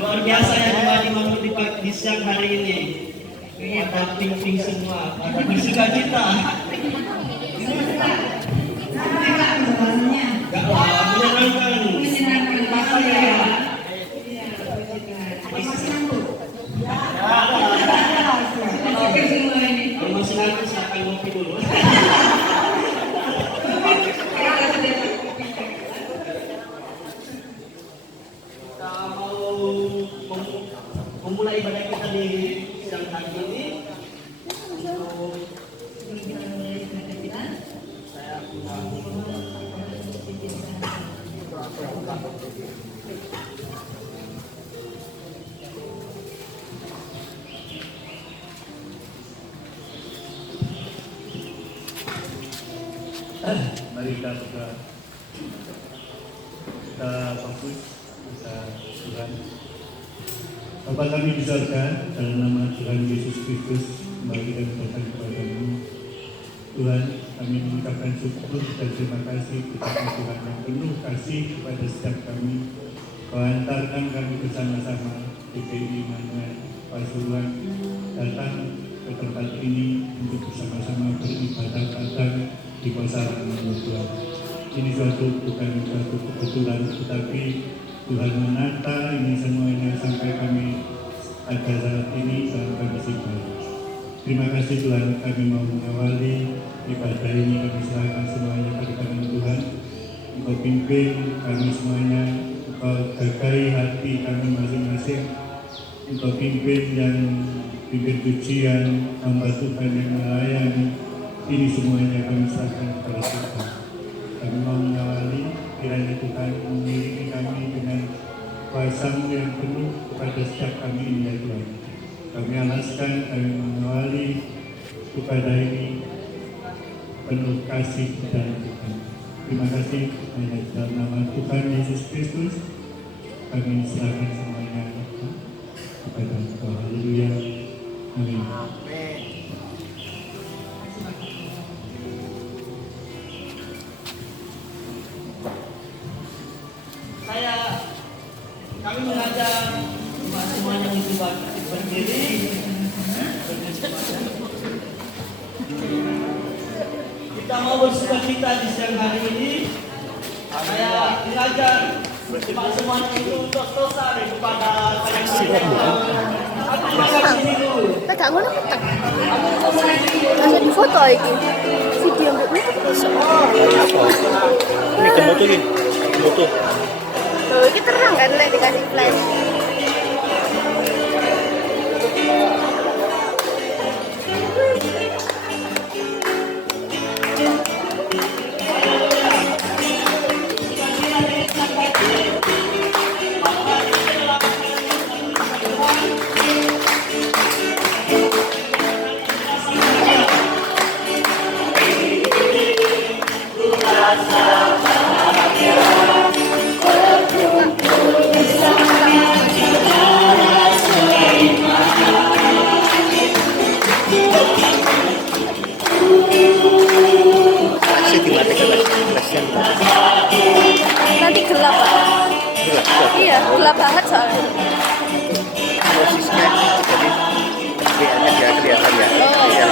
Luar biasa ya jemaat di siang hari ini. Pada ping-ping semua, pada bersuka cita. Gak lah, menyenangkan. Kalau masih nanti saya akan ngopi dulu. Kita mau memulai ibadah kita di siang hari ini. Mari kita berdoa. Kita fokus kita Tuhan. Bapa kami di surga, dalam nama Tuhan Yesus Kristus, kembali kami datang kepada-Mu. Tuhan, kami mengucapkan syukur dan terima kasih kepada Tuhan yang penuh kasih kepada setiap kami. Kau hantarkan kami bersama-sama GPI Manuel Pasuruan datang ke tempat ini untuk bersama-sama beribadah pada di pasaran Tuhan. Ini bukan suatu kebetulan, tetapi Tuhan menata ini semuanya sampai kami ada saat ini dalam kondisi baik. Terima kasih Tuhan, kami mau mengawali ibadah ini, kami serahkan semuanya pada tangan Tuhan. Engkau pimpin kami semuanya, Engkau jagai hati kami masing-masing. Engkau pimpin yang pimpin pujian, hamba Tuhan yang melayani. Ini semuanya kami serahkan kepada Tuhan. Kami mau mengawali, kiranya Tuhan mengiringi kami dengan kuasa-Mu yang penuh kepada setiap kami ini ya Tuhan. Kami alaskan, kami mengawali kepada ini penuh kasih dan Tuhan. Terima kasih hanya dalam nama Tuhan Yesus Kristus. Kami serahkan semuanya kepada Tuhan. Haleluya. Amin. Kami mengajak semuanya untuk berdiri. Kita mau bersuka cita di siang hari ini. Saya mengajak semuanya itu untuk selesai kepada saya. Aku makan sini dulu. Tak ngono petang. Masa di foto iki. Video mbok besok. Ini ke motor ini. Motor. Loh, ini terang kan lek dikasih flash. Nanti gelap Pak. Iya, gelap banget soalnya. Posisinya jadi dia kelihatan ya. Iya,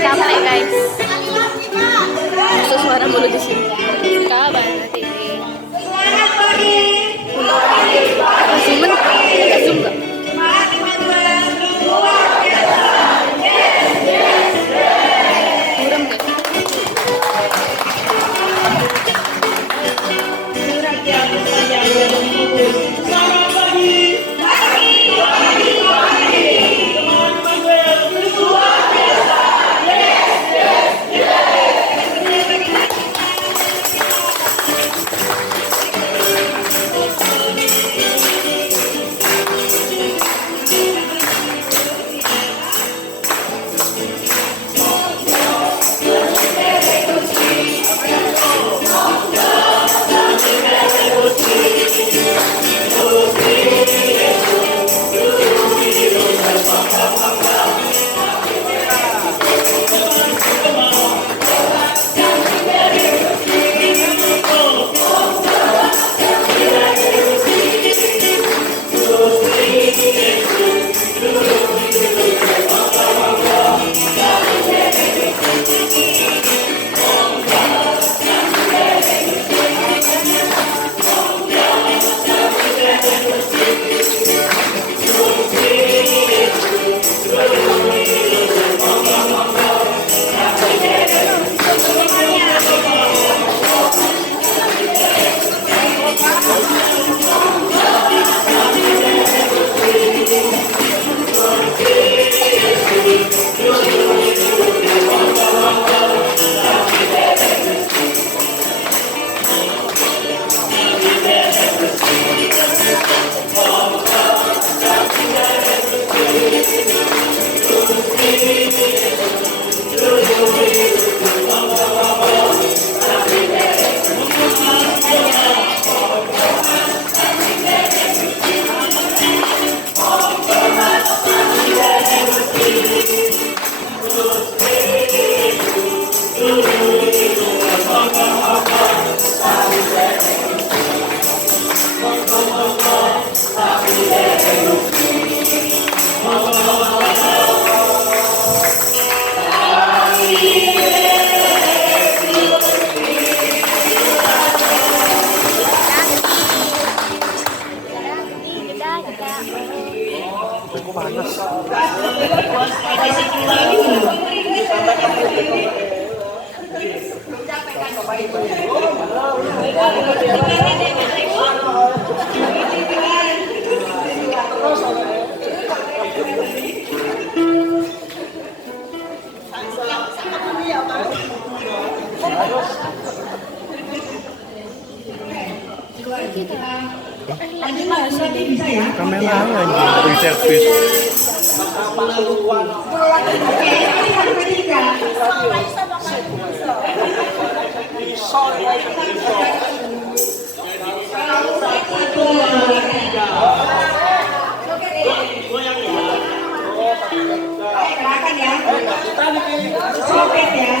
Capek guys. Suara mulu di sini. Kabar nanti. Zoom nggak? Buram nggak? Selamat pagi. Teman-teman gue yang luar biasa. Kamera anjing, servis. Gerakan ya. Sopet ya.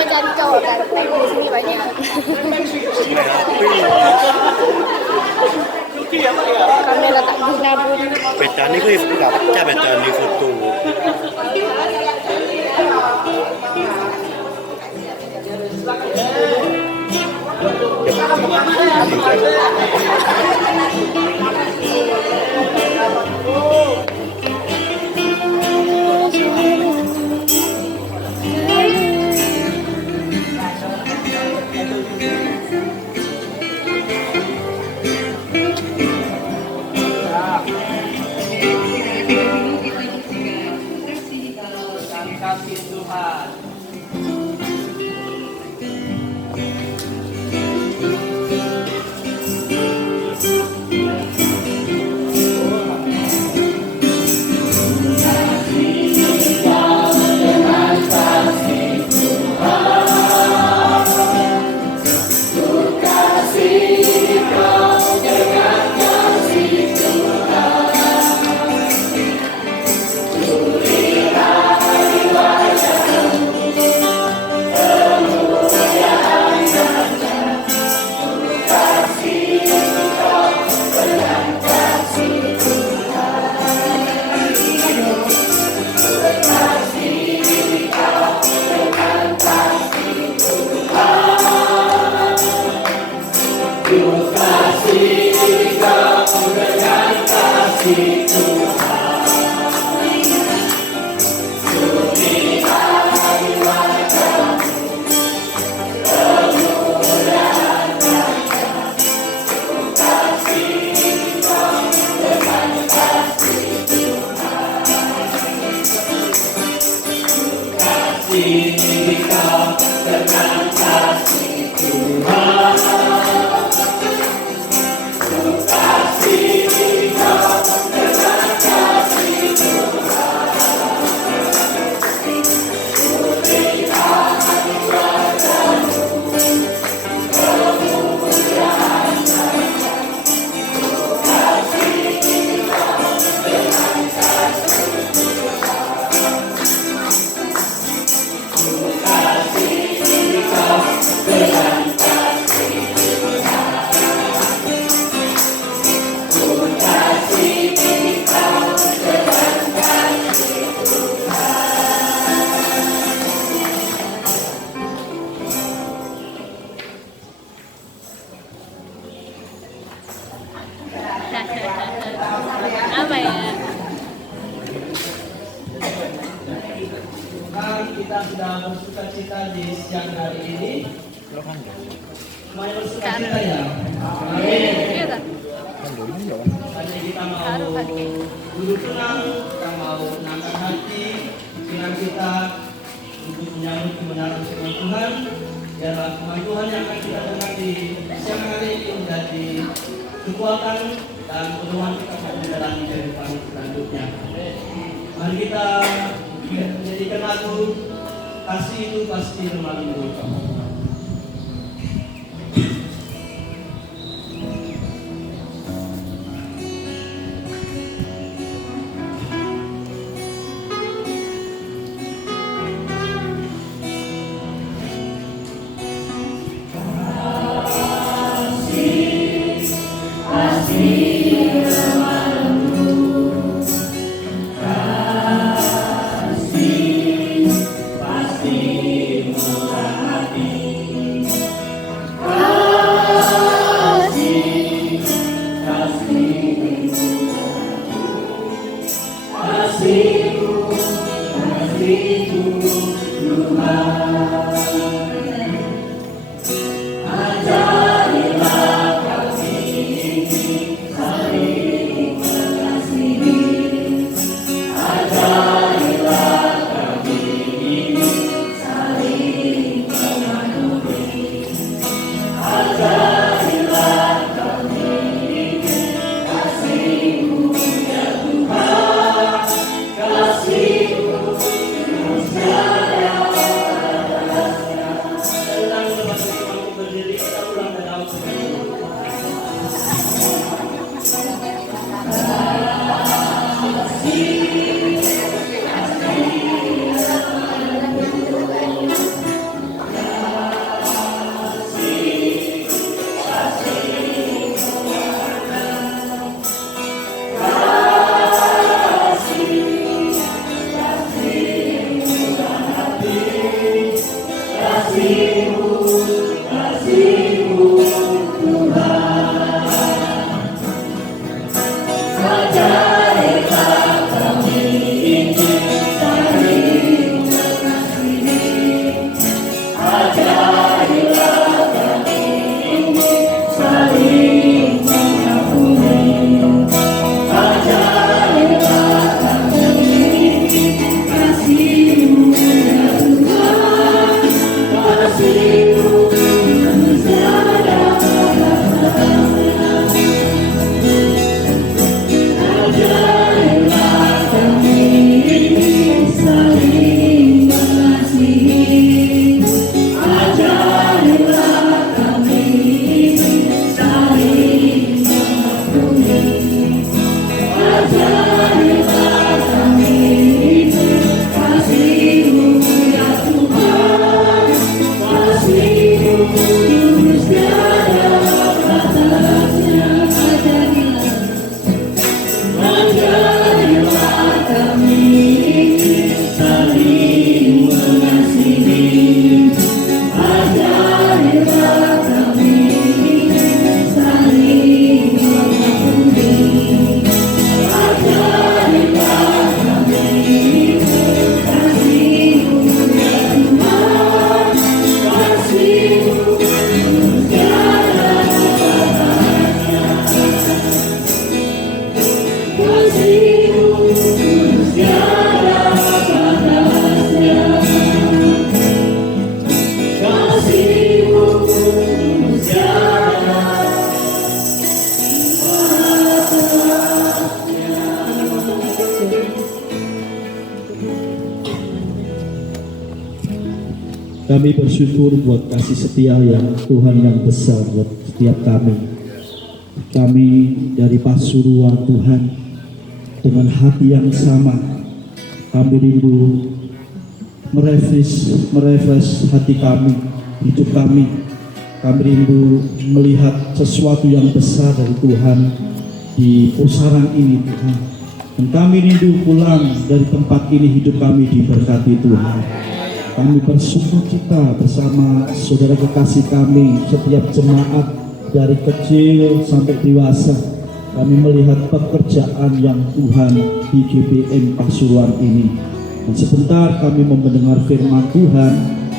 mau cari cowok kan, di sini banyak. Kamera tak guna pun. Bedane kuwi gak pecah bedane foto. Kami kasih Tuhan. Apa ya? Sekarang kita sudah bersuka cita di siang hari ini. Semuanya bersuka cita ya. Amin. Iya tak? Tadi kita mau duduk tenang, kita mau menangkan hati, pikiran kita untuk menyambut kebenaran firman Tuhan. Biarlah firman Tuhan yang akan kita dengar di siang hari ini menjadi kekuatan dan pedoman kita untuk menjalani kehidupan selanjutnya. Mari kita menjadikan lagu kasih itu pasti melalui kamu. Pasti murah hati. Kami bersyukur buat kasih setia yang Tuhan yang besar buat setiap kami. Kami dari Pasuruan Tuhan dengan hati yang sama. Kami rindu merefresh hati kami, hidup kami. Kami rindu melihat sesuatu yang besar dari Tuhan di pusaran ini Tuhan. Dan kami rindu pulang dari tempat ini hidup kami diberkati Tuhan. Kami bersuka cita bersama saudara kekasih kami, setiap jemaat dari kecil sampai dewasa. Kami melihat pekerjaan yang Tuhan di GBM Pasuruan ini. Dan sebentar kami mendengar firman Tuhan.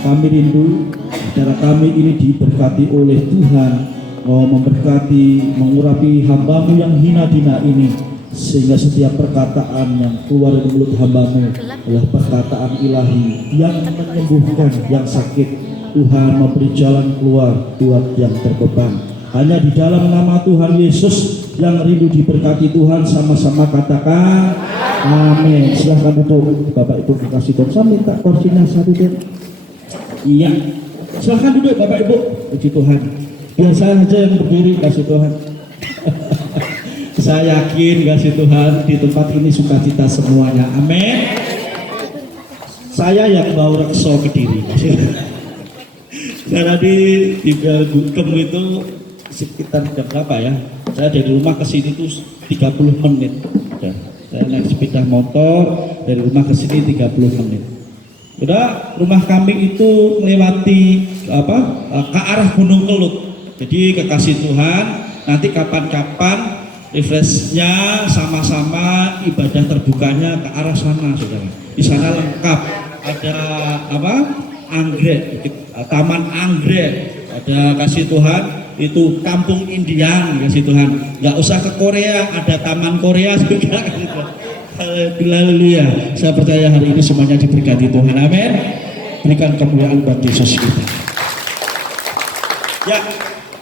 Kami rindu acara kami ini diberkati oleh Tuhan. Memberkati, mengurapi hamba-Mu yang hina-dina ini, sehingga setiap perkataan yang keluar dari mulut hamba-Mu adalah perkataan ilahi yang menyembuhkan yang sakit. Tuhan memberi jalan keluar buat yang terbeban. Hanya di dalam nama Tuhan Yesus yang rindu diberkati Tuhan, sama-sama katakan amin. Silahkan duduk Bapak Ibu kasih Tuhan. Saya minta kursinya satu dulu. Iya, silahkan duduk Bapak Ibu. Puji Tuhan. Biar saya aja yang berdiri, kasih Tuhan. Saya yakin kasih Tuhan di tempat ini sukacita semuanya. Amin. Saya yang mau rekso ke diri. Saya di Gukem itu sekitar jam berapa ya? Saya dari rumah ke sini tuh 30 menit. Saya naik sepeda motor dari rumah ke sini 30 menit. Udah, rumah kami itu melewati ke arah Gunung Kelut. Jadi kekasih Tuhan, nanti kapan-kapan refreshnya sama-sama ibadah terbukanya ke arah sana, saudara. Di sana lengkap, ada anggrek, taman anggrek, ada kasih Tuhan itu kampung Indian, kasih Tuhan. Nggak usah ke Korea, ada taman Korea juga. Haleluya. Saya percaya hari ini semuanya diberkati Tuhan. Amin. Berikan kemuliaan buat Yesus kita. Ya,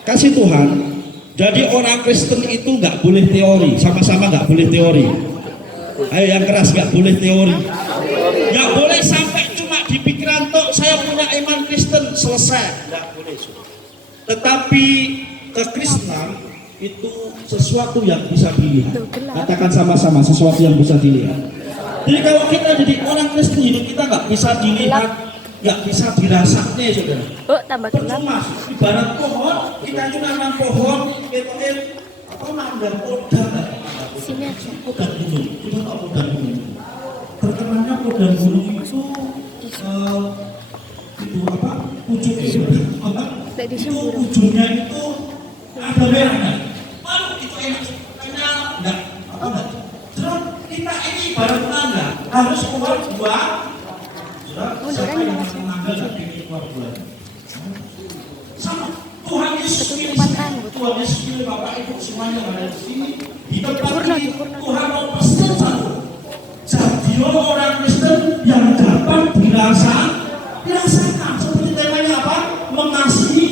kasih Tuhan. Jadi orang Kristen itu nggak boleh teori, sama-sama nggak boleh teori. Ayo yang keras, nggak boleh teori. Nggak boleh sampai cuma di pikiran toh saya punya iman Kristen selesai. Nggak boleh. Tetapi kekristenan itu sesuatu yang bisa dilihat. Katakan sama-sama, sesuatu yang bisa dilihat. Jadi kalau kita jadi orang Kristen, hidup kita nggak bisa dilihat, nggak bisa dirasa nih, saudara. Oh, tambah gelap. Percuma, ibarat pohon, kita itu nanam pohon, kita nanam podang. Sini aja. Podang gunung, kita tahu podang gunung. Terkenalnya podang gunung itu itu apa? Pucuk itu apa? Tidak Itu disembur. ujungnya itu ada merahnya. Waduh, itu enak, enggak, apa enggak? Terus kita ini ibarat tangga harus keluar buah. Siapa yang menanggal dan ingin keluar buah? Sama Tuhan Yesus Kristus, Tuhan Yesus Kristus, Bapak Ibu semuanya yang ada di sini, di tempat ini Tuhan mau pesan satu. Jadilah orang Kristen yang dapat dirasakan seperti temanya apa? Mengasihi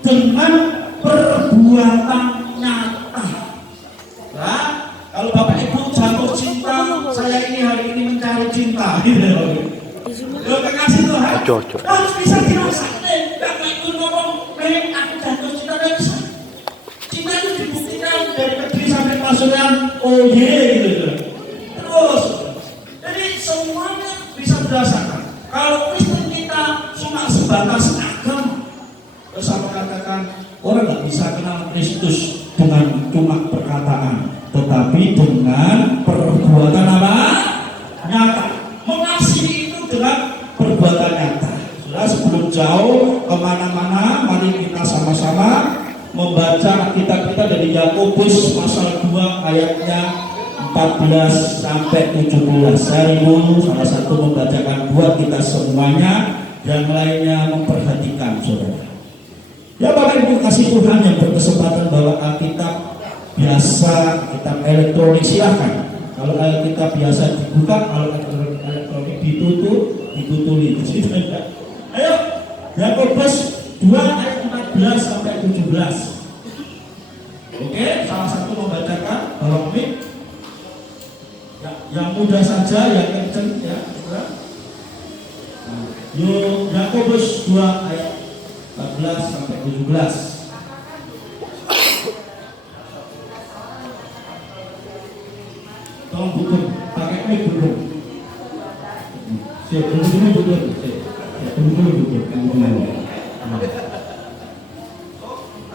dengan perbuatan nyata. Nah, kalau Bapak Ibu jatuh cinta, saya ini hari ini mencari cinta, gitu. Lo kekasih Tuhan harus bisa dirasakan. Bapak Ibu ngomong, aku jatuh cinta, dan bisa. Cinta itu dibuktikan dari negeri sampai pasukan, oh gitu. Terus, jadi semuanya bisa dirasakan. Kalau Kristen kita cuma sebatas agama, terus saya katakan orang nggak bisa kenal Kristus dengan cuma perkataan, tetapi dengan perbuatan apa? Nyata. Mengasihi itu dengan perbuatan nyata. Sudah, sebelum jauh kemana-mana, mari kita sama-sama membaca Alkitab kita dari Yakobus pasal 2 ayatnya 14 sampai 17. Saya mau salah satu membacakan buat kita semuanya, yang lainnya memperhatikan, saudara. Ya Bapak Ibu kasih Tuhan yang berkesempatan bawa Alkitab biasa, kitab elektronik silahkan. Kalau Alkitab biasa dibuka, kalau elektronik ditutuli. Ayo, Yakobus 2 ayat 14 sampai 17. Oke, salah satu membacakan bawa mic. Ya, yang mudah saja, yang kenceng ya. Yuk, Yakobus 2 ayat 14 sampai 17. Tolong butuh, pakai mic dulu. Siap, dulu butuh.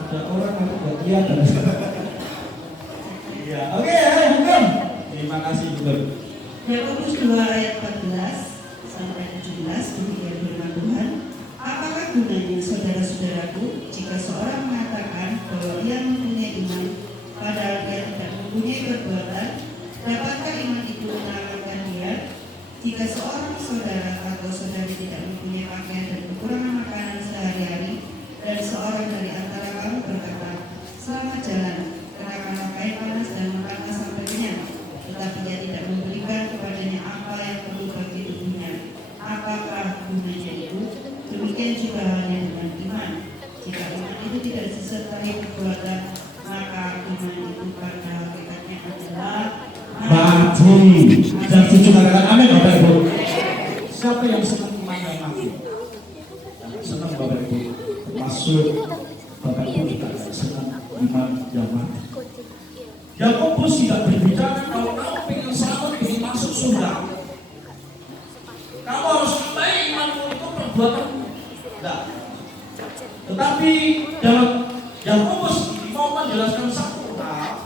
Ada orang yang bagian dan iya, oke, ayo bukan. Terima kasih bukan. Yakobus 2 ayat 14 sampai 17, demikian firman Tuhan. Apakah gunanya saudara-saudaraku jika seorang mengatakan bahwa ia mempunyai iman padahal ia tidak mempunyai perbuatan? Dapatkah iman itu menyelamatkan dia? Jika seorang saudara atau saudari tidak mempunyai pakaian dan kekurangan makanan sehari-hari, dan seorang dari antara kamu berkata, selamat jalan, kenakanlah kain panas dan makanlah sampai kenyang, tetapi ia tidak memberikan kepadanya apa yang perlu bagi tubuhnya, apakah gunanya itu? Demikian juga halnya dengan iman. Jika iman itu tidak disertai perbuatan, maka iman itu pada hakikatnya adalah mati. Dan setuju katakan amin Bapak Ibu. Siapa yang senang iman yang mati? Senang Bapak Ibu. Masuk Bapak Ibu juga senang iman yang mati. Yakobus tidak berbicara kalau kamu ingin selamat ingin masuk surga, kamu harus kembali imanmu itu perbuatan. Tidak. Tetapi dalam Yakobus ini mau menjelaskan satu hal.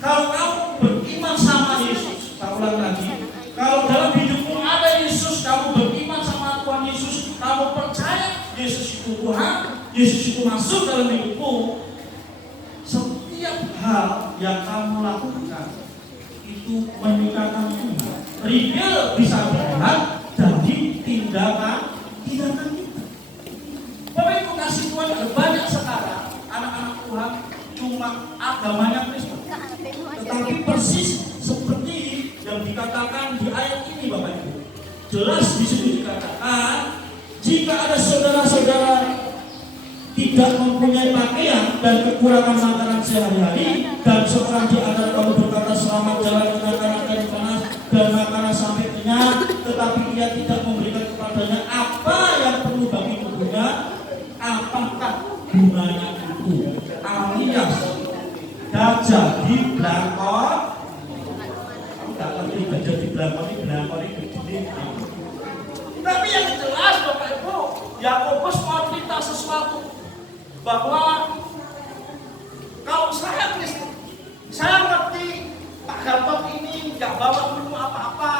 Kalau kamu beriman sama Yesus, saya ulang lagi, kalau dalam hidupmu ada Yesus, kamu beriman sama Tuhan Yesus, kamu percaya Yesus itu Tuhan, Yesus itu masuk dalam hidupmu, setiap hal yang kamu lakukan itu menyukakan Tuhan. Real bisa dilihat dari tindakan kita. Bapak Ibu kasih Tuhan ada banyak sekarang anak-anak Tuhan cuma agamanya Kristen, tetapi persis seperti yang dikatakan di ayat ini Bapak Ibu. Jelas di situ dikatakan jika ada saudara-saudara tidak mempunyai pakaian dan kekurangan makanan sehari-hari, dan seorang di antara kamu berkata selamat jalan kenakanlah kain panas dan makanan sampai kenyang, tetapi ia tidak memberikan kepadanya apa yang perlu bagi tubuhnya, apakah gunanya itu? Alias gajah di belakon. Aku tak ngerti gajah di belakon ini gede. Tapi yang jelas Bapak Ibu, Yakobus mau cerita sesuatu bahwa kalau saya Kristen, saya ngerti Pak Gatot ini nggak bawa ilmu apa-apa,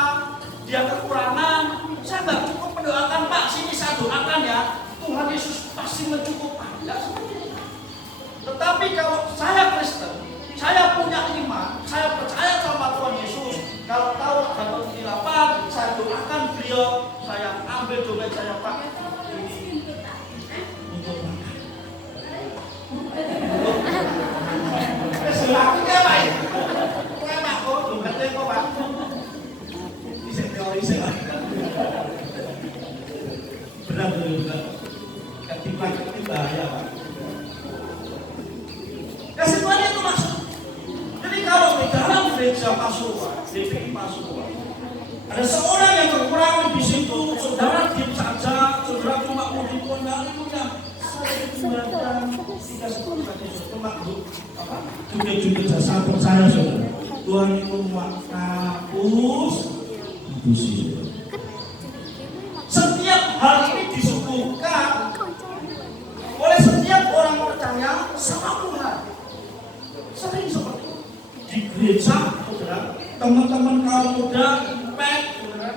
dia kekurangan, saya nggak cukup mendoakan Pak sini saya doakan ya, Tuhan Yesus pasti mencukupkan. Tidak seperti itu. Tetapi kalau saya Kristen, saya punya iman, saya percaya sama Tuhan Yesus. Kalau tahu ada kesilapan, saya doakan beliau, saya ambil dompet saya, Pak, ini untuk makan. Selaku ya Pak, saya Pak, kok dompetnya kok Pak? Ini teori saya. Benar. Ketimbang itu bahaya Pak. Kesimpulannya itu maksud. Jadi kalau di dalam gereja Pasuruan, GPI Pasuruan, ada seorang yang kekurangan di situ, saudara diam saja, saudara cuma mau dipondang itu yang saya tinggalkan tidak seperti Yesus. Juga jasa percaya saudara. Tuhan itu menghapus dosa. Setiap hal ini disuguhkan oleh setiap orang percaya sama Tuhan. Sering seperti itu. Di gereja, saudara, teman-teman kaum muda, impact, saudara,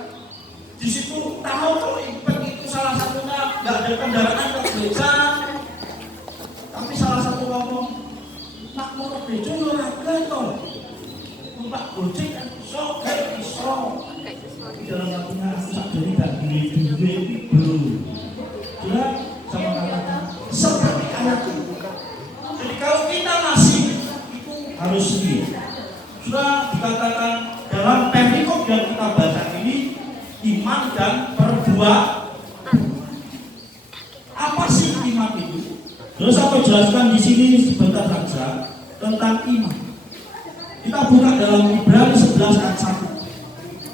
di situ tahu kalau impact itu salah satunya nggak ada kendaraan ke gereja, tapi salah satu ngomong, Pak mau gereja olahraga toh, Pak Gojek kan iso, di dalam hatinya aku sadari tak duit belum, sudah sama katakan seperti anakku. Jadi kalau kita masih harus sendiri. Sudah dikatakan dalam perikop yang kita baca ini, iman dan perbuatan. Apa sih iman itu? Terus aku jelaskan di sini sebentar saja tentang iman. Kita buka dalam Ibrani 11 ayat 1.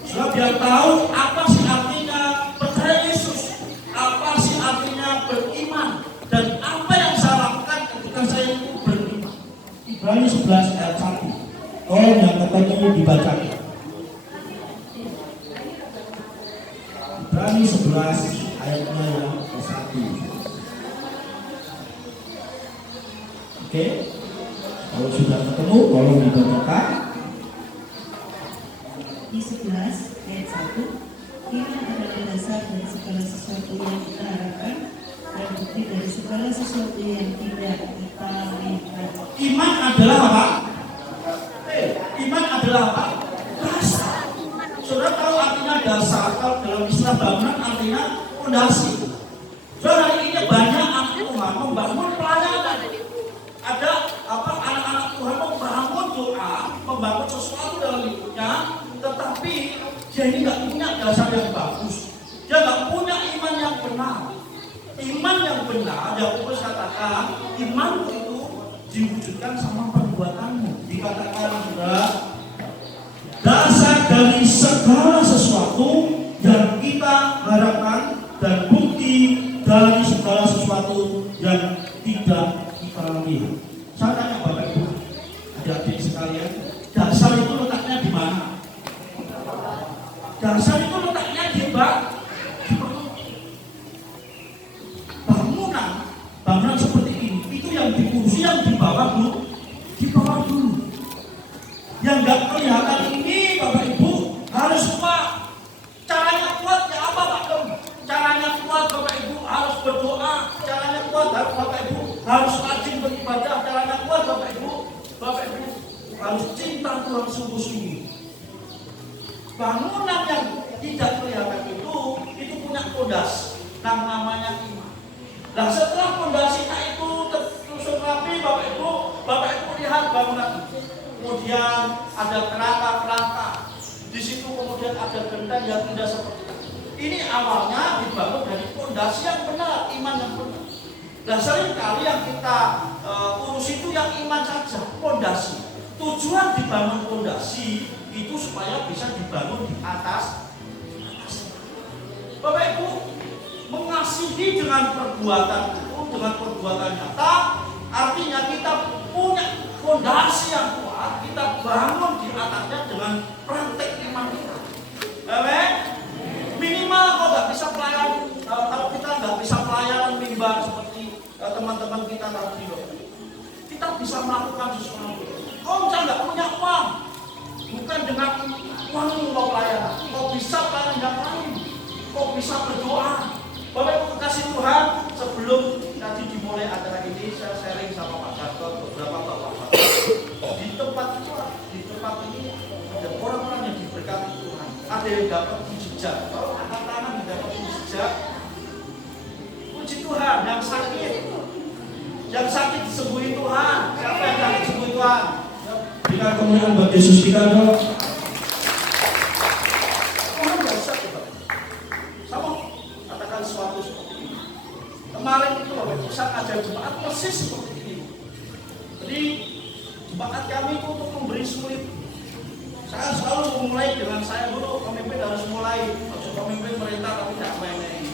Sudah biar tahu apa sih artinya percaya Yesus, apa sih artinya beriman, dan apa yang saya lakukan ketika saya itu beriman. Ibrani 11 ayat 1. Tolong yang ketemu dibaca. Ibrani 11 ayatnya yang ke-1. Oke. Kalau sudah ketemu, tolong dibacakan. Di 11 ayat 1, iman adalah dasar dari segala sesuatu yang kita harapkan dan bukti dari segala sesuatu yang tidak kita lihat. Iman adalah apa? Iman adalah apa? Dasar. Saudara tahu artinya dasar? Kalau dalam istilah bangunan artinya fondasi. Saudara, hari ini banyak anak Tuhan membangun pelayanan. Ada anak-anak Tuhan membangun doa, membangun sesuatu dalam hidupnya, tetapi dia ini nggak punya dasar yang bagus. Dia nggak punya iman yang benar. Iman yang benar, yang Paulus katakan, iman itu diwujudkan sama perbuatanmu. Dikatakan sudah dasar dari segala sesuatu yang kita harapkan dan bukti dari segala sesuatu yang tidak kita lihat. Saya tanya Bapak Ibu, adik-adik sekalian, dasar itu letaknya di mana? Dasar itu letaknya di bangunan seperti ini. Itu yang dikursi, yang di bawah dulu. Yang nggak kelihatan ini Bapak Ibu harus kuat. Caranya kuat ya apa Pak Dem? Caranya kuat Bapak Ibu harus berdoa. Caranya kuat Bapak Ibu harus rajin beribadah. Caranya kuat Bapak Ibu harus cinta Tuhan sungguh-sungguh. Bangunan yang tidak kelihatan itu punya pondasi. Namanya iman. Nah setelah pondasinya itu tersusun rapi Bapak Ibu lihat bangunan. Kemudian ada kerangka. Di situ kemudian ada genteng yang indah seperti itu. Ini awalnya dibangun dari pondasi yang benar, iman yang benar. Nah seringkali yang kita urus itu yang iman saja, pondasi. Tujuan dibangun pondasi itu supaya bisa dibangun di atas. Bapak Ibu mengasihi dengan perbuatan itu, dengan perbuatan nyata, artinya kita punya fondasi yang kuat, kita bangun di atasnya dengan praktek iman kita. Amin. Minimal kalau nggak bisa pelayanan, kalau kita nggak bisa pelayanan mimbar seperti teman-teman kita tadi, kita bisa melakukan sesuatu. Kau misalnya nggak punya uang, bukan dengan uang kau pelayanan, kau bisa pelayanan yang lain, kau bisa berdoa, Bapak Ibu kasih Tuhan, sebelum tadi dimulai acara ini, saya sharing sama Pak Gatot beberapa bapak-bapak. Di tempat itu, di tempat ini ada orang-orang yang diberkati Tuhan. Ada yang dapat mujizat. Kalau angkat tangan yang dapat mujizat, puji Tuhan. Yang sakit disembuhi Tuhan. Siapa yang sakit disembuhi Tuhan? Berikan kemuliaan buat Yesus kita dong. Tuhan nggak usah coba. Sama katakan sesuatu seperti ini. Kemarin itu Bapak Ibu ada jemaat persis seperti ini. Jadi jemaat kami itu untuk memberi sulit. Saya selalu memulai dengan saya dulu, pemimpin harus mulai. Kalau pemimpin merintah tapi tidak main-main.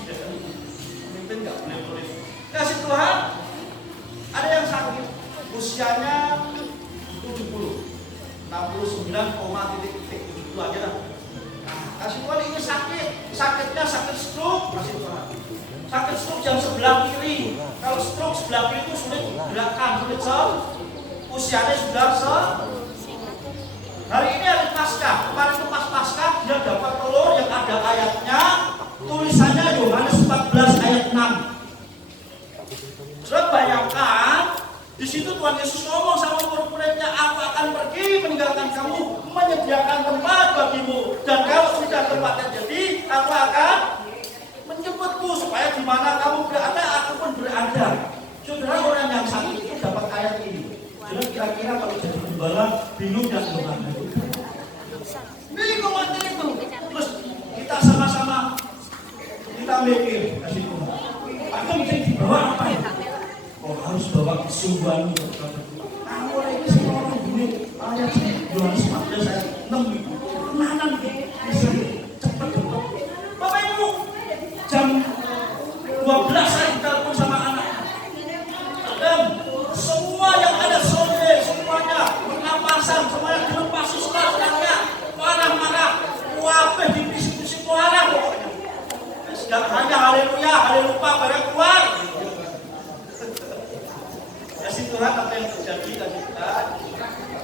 Pemimpin nggak boleh. Kasih Tuhan, ada yang sakit, usianya 70, 69,70 aja lah. Kasih Tuhan ini sakitnya sakit stroke, kasih Tuhan. Sakit stroke jam sebelah kiri. Kalau stroke sebelah kiri itu sulit gerakan, sulit usianya sudah hari ini hari Paskah. Kemarin itu pas Paskah dia dapat telur yang ada ayatnya, tulisannya Yohanes 14 ayat 6. Saudara bayangkan, di situ Tuhan Yesus ngomong sama murid-muridnya, aku akan pergi meninggalkan kamu, menyediakan tempat bagimu, dan kalau sudah tempatnya jadi, aku akan menjemputmu supaya di mana kamu berada, aku pun berada. Saudara, orang yang sakit itu dapat ayat ini. Jadi kira-kira kalau jadi gembala, bingung dan gimana? Bingung aja itu. Terus kita sama-sama kita mikir, kasih Tuhan. Aku mesti dibawa apa ya? Oh, harus bawa kesungguhan untuk kamu lagi semua orang gini. Ayat Yohanes 14 ayat 6 itu. Kenanan bisa cepat. Bapak Ibu, jam 12 saya ditelepon sama anak. Dan semua yang ada sore, semuanya penampasan, semuanya dilepas surat-suratnya, marah-marah, wabah di bisik-bisik marah pokoknya. Sedang hanya haleluya, haleluya pada keluar. Kasih Tuhan apa yang terjadi kasih Tuhan.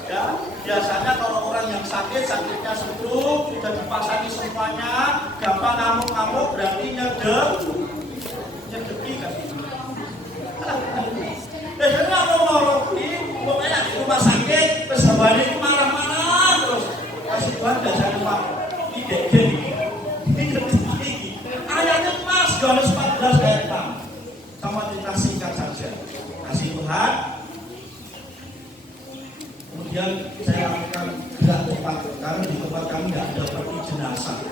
Ya, biasanya kalau orang yang sakitnya stroke, sudah dipasangi semuanya, gampang ngamuk-ngamuk, berarti nyedeki kasih Tuhan. Jadi orang pokoknya di rumah sakit, pesawat itu marah-marah terus. Kasih Tuhan dasar Pak, ini dek. Ayatnya pas, Yohanes 14 ayat 6. Sama kita singkat saja. Kasih Tuhan. Kemudian saya akan gerak cepat, karena di tempat kami tidak ada peti jenazah.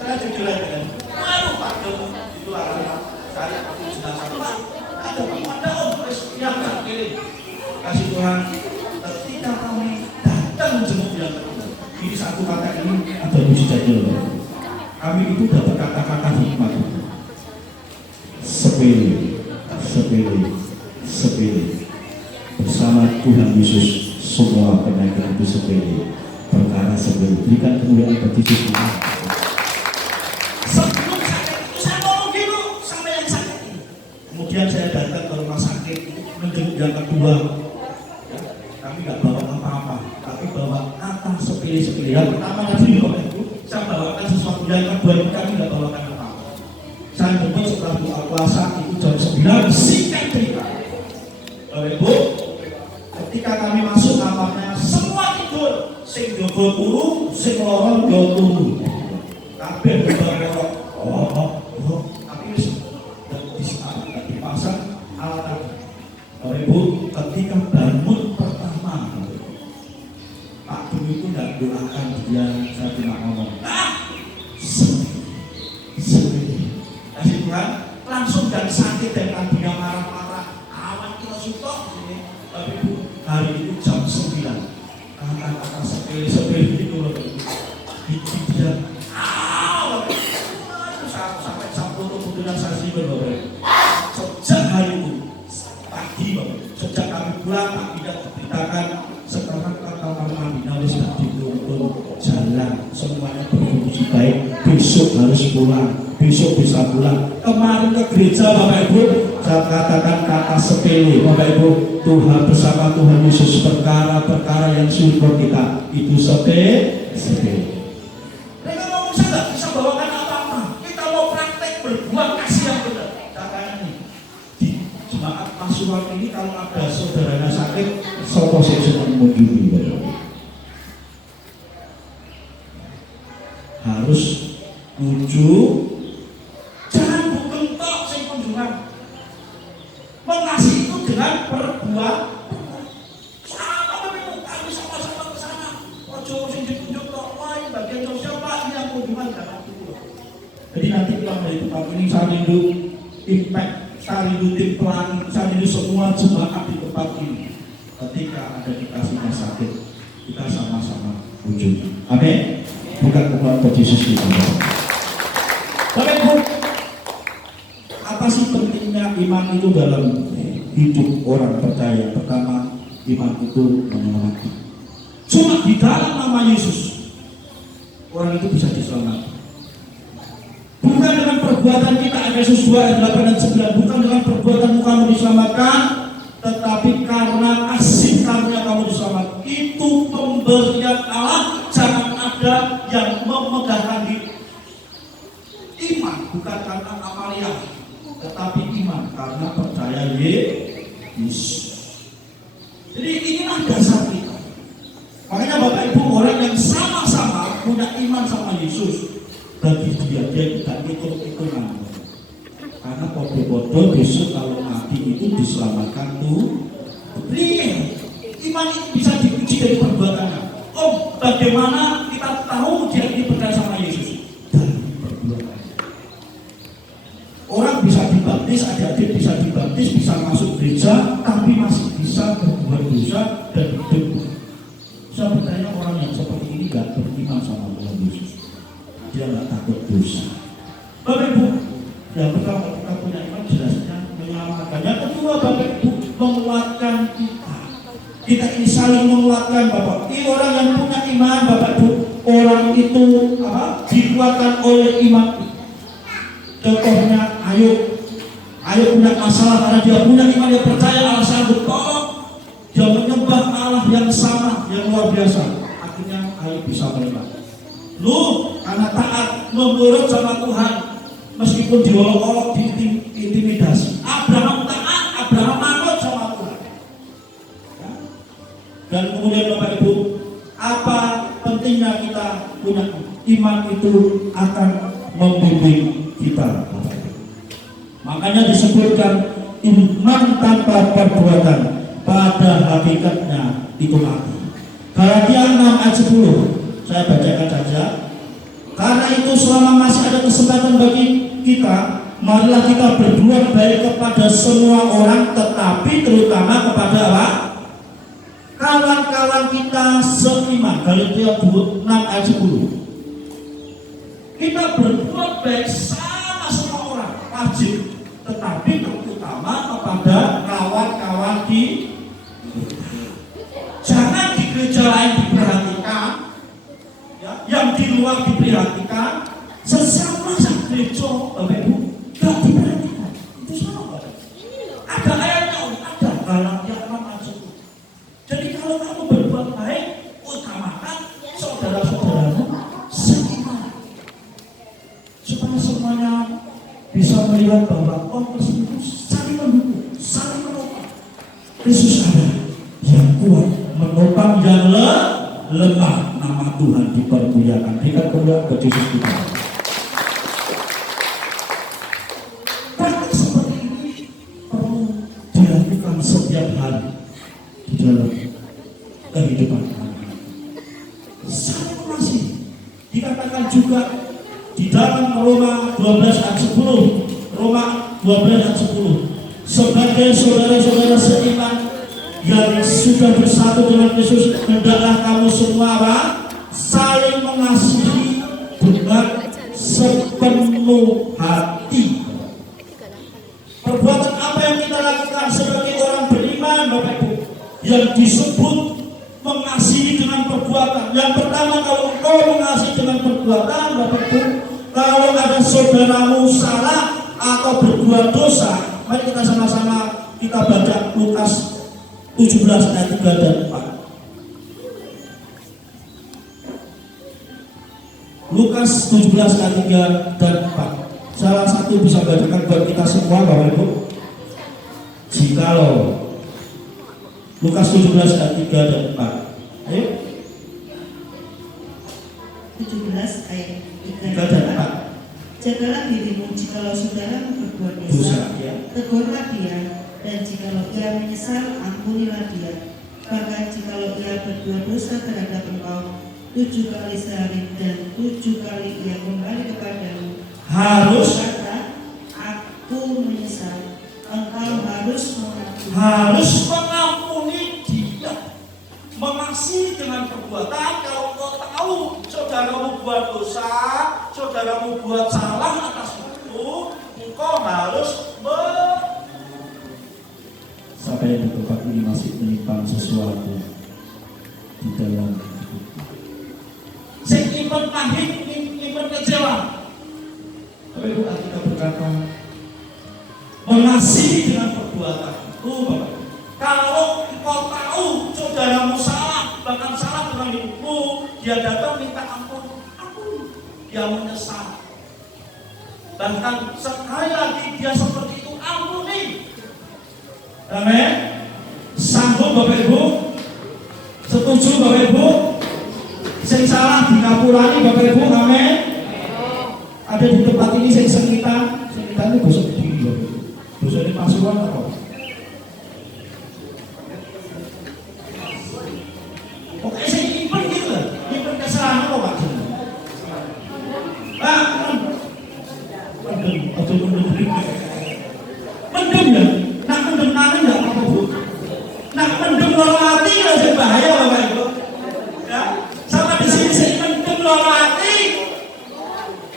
Saya jujur aja kan, waduh Pak itu arah saya peti jenazah. Ada om yang tak kirim. Kasih Tuhan, ketika kami datang menjemput yang kedua, ini satu kata ini ada mujizatnya loh. Kami itu dapat kata-kata hikmat. Sepele. Bersama Tuhan Yesus semua penyakit itu sepele. Perkara sepele. Berikan kemuliaan bagi Yesus. Sebelum sakit itu saya ngomong dulu sama yang sakit ini. Kemudian saya datang ke rumah sakit menjemput yang kedua. Ya, kami nggak bawa apa-apa, tapi bawa kata sepele-sepele. Yang pertama tadi saya bawakan sesuatu, yang kedua kami nggak bawakan apa-apa. Saya jemput setelah doa puasa itu jam 9 singkat cerita. Ibu, ketika kami masuk kamarnya semua tidur, sing jogo turu, sing loro yo turu. Kabeh berorok. Tapi wis dipasang alat. Ibu, ketika bangun pertama, Pak Dwi itu tidak doakan dia, saya cuma ngomong. Kasih Tuhan, langsung dan sakit dan tadinya marah-marah. Awan kita sutok sini. Tapi Ibu, hari itu jam 9. Kata-kata sepele-sepele itu loh. Itu dia. Sampai jam 10 kemudian saya simpen Bapak. Sejak hari itu, pagi Bapak. Sejak kami pulang, kami tidak diberitakan. Sekarang kata-kata kami harus dituntun jalan. Semuanya berfungsi baik. Besok harus pulang. Besok bisa pulang. Kemarin ke gereja Bapak Ibu, saya katakan kata sepele Bapak Ibu. Tuhan bersama Tuhan Yesus, perkara-perkara yang sulit buat kita itu sepele. Mereka ngomong saya nggak bisa bawakan apa-apa. Pasuruan ini kalau ada saudaranya sakit, sopo sing seneng mengunjungi, harus tujuh, jangan bukan tok sing kunjungan. Mengasihi itu dengan perbuatan. Sama memang kami sama-sama ke sana. Ojo sing dikunjung tok wae bagian sosial Pak yang kunjungan jangan itu. Jadi nanti kalau dari tempat ini saya rindu impact, saya rindu tim pelan, saya rindu semua jemaat di tempat ini. Ketika ada dikasihnya sakit, kita sama-sama kunjungi. Amin. Bukan kepada Yesus kita. Bapak Ibu, apa sih pentingnya iman itu dalam hidup orang percaya? Pertama, iman itu menyelamatkan. Cuma di dalam nama Yesus orang itu bisa diselamatkan. Bukan dengan perbuatan kita, Efesus 2 ayat 8 dan 9, bukan dengan perbuatan kamu diselamatkan, tetapi karena kasih karunia kamu diselamatkan. Itu pemberian Allah, jangan ada yang memegahkan diri. Iman bukan karena amalia, tetapi iman karena percaya Yesus. Jadi inilah dasar kita. Makanya Bapak Ibu, orang yang sama-sama punya iman sama Yesus, bagi dia tidak ikut-ikutan. Karena bodoh-bodoh besok kalau mati itu diselamatkan tuh real. Iman itu bisa diuji dari perbuatannya. Oh, bagaimana kita tahu dia ini percaya sama Yesus? Dari perbuatan. Orang bisa dibaptis, adik-adik bisa dibaptis, bisa masuk gereja, tapi masih bisa berbuat dosa dan hidup. Saya bertanya, orang yang seperti ini gak beriman sama Tuhan Yesus. Dia gak takut dosa. Bapak Ibu, yang pertama kita punya iman jelasnya menyelamatkan. Yang kedua Bapak Ibu, menguatkan kita. Kita ini saling menguatkan Bapak. Ini orang yang punya iman Bapak Ibu, orang itu dikuatkan oleh iman. Contohnya Ayub punya masalah karena dia punya iman, dia percaya Allah sanggup tolong. Dia menyembah Allah yang sama, yang luar biasa. Akhirnya Ayub bisa menerima. Karena taat menurut sama Tuhan, meskipun diolok-olok, diintimidasi. Abraham taat, Abraham manut sama Tuhan. Ya. Dan kemudian Bapak Ibu, apa pentingnya kita punya iman itu akan membimbing kita. Makanya disebutkan iman tanpa perbuatan pada hakikatnya itu mati. Galatia 6 ayat 10, saya bacakan saja. Karena itu selama masih ada kesempatan bagi kita, marilah kita berbuat baik kepada semua orang, tetapi terutama kepada apa? Kawan-kawan kita seiman. Galatia 6 ayat 10. Kita berbuat baik sama semua orang, wajib, tetapi terutama kepada kawan-kawan di jangan di gereja lain diperhatikan, ya, yang di luar diperhatikan, sesama gereja Bapak Ibu gak diperhatikan. Itu salah Bapak. Ada ayatnya, ada Galatia 6 ayat 10. Jadi kalau kamu berbuat baik, utamakan saudara-saudaramu seiman, supaya semuanya bisa melihat bahwa orang tersebut saling mendukung, saling menopang. Yesus ada yang kuat menopang yang lemah. Nama Tuhan dipermuliakan. Berikan kemuliaan ke Yesus kita. Praktik seperti ini perlu dilakukan setiap hari di dalam kehidupan kita. Saling mengasihi. Dikatakan juga di dalam Roma 12 ayat 10, Roma 12 ayat 10, sebagai saudara-saudara seiman yang sudah bersatu dengan Yesus, hendaklah kamu semua saling mengasihi dengan sepenuh hati. Perbuatan apa yang kita lakukan sebagai orang beriman Bapak Ibu, yang disebut mengasihi dengan perbuatan. Yang pertama, kalau engkau mengasihi dengan perbuatan Bapak Ibu, kalau ada saudaramu salah atau berbuat dosa, mari kita sama-sama kita baca Lukas 17 ayat 3 dan 4. Lukas 17 ayat 3 dan 4. Salah satu bisa bacakan buat kita semua Bapak Ibu. jikalau Lukas 17 ayat 3 dan 4. Ayo. 17 ayat 3 3 dan 4. Jagalah dirimu jikalau saudaramu berbuat Dosa, dosa, ya. tegurlah dia, dan jikalau ia menyesal, ampunilah dia. Bahkan jikalau ia berbuat dosa terhadap engkau 7 kali sehari dan 7 kali ia kembali kepadamu, Harus kata, aku menyesal, engkau harus mengampuni. harus mengampuni dia, mengasihi dengan perbuatan. Kalau kau tahu saudaramu buat dosa, saudaramu buat salah atas itu, engkau harus sampai di tempat ini masih menyimpan sesuatu di dalam hidup. Saya nyimpan pahit, nyimpan kecewa. Tapi Tuhan kita berkata, mengasihi dengan perbuatan. Bapak, kalau engkau tahu saudaramu salah, bahkan salah dalam hidupmu, dia datang minta ampun, dia menyesal. Bahkan sekali lagi dia seperti itu, ampuni. Amin. Sanggup Bapak Ibu? Setuju Bapak Ibu? Sing salah dikapurani Bapak Ibu, amin. Ada di tempat ini sing sengitan ini bosok diri Bapak Ibu. Bosok ini pasukan apa? Pokoknya saya nyimpen gitu lah, nyimpen kesalahan apa Pak? Pak, mendem ya? Nak mendem tangan enggak apa-apa Bu? Nak mendem loro hati ya bahaya Bapak Ibu. Ya, sama di sini saya mendem loro hati.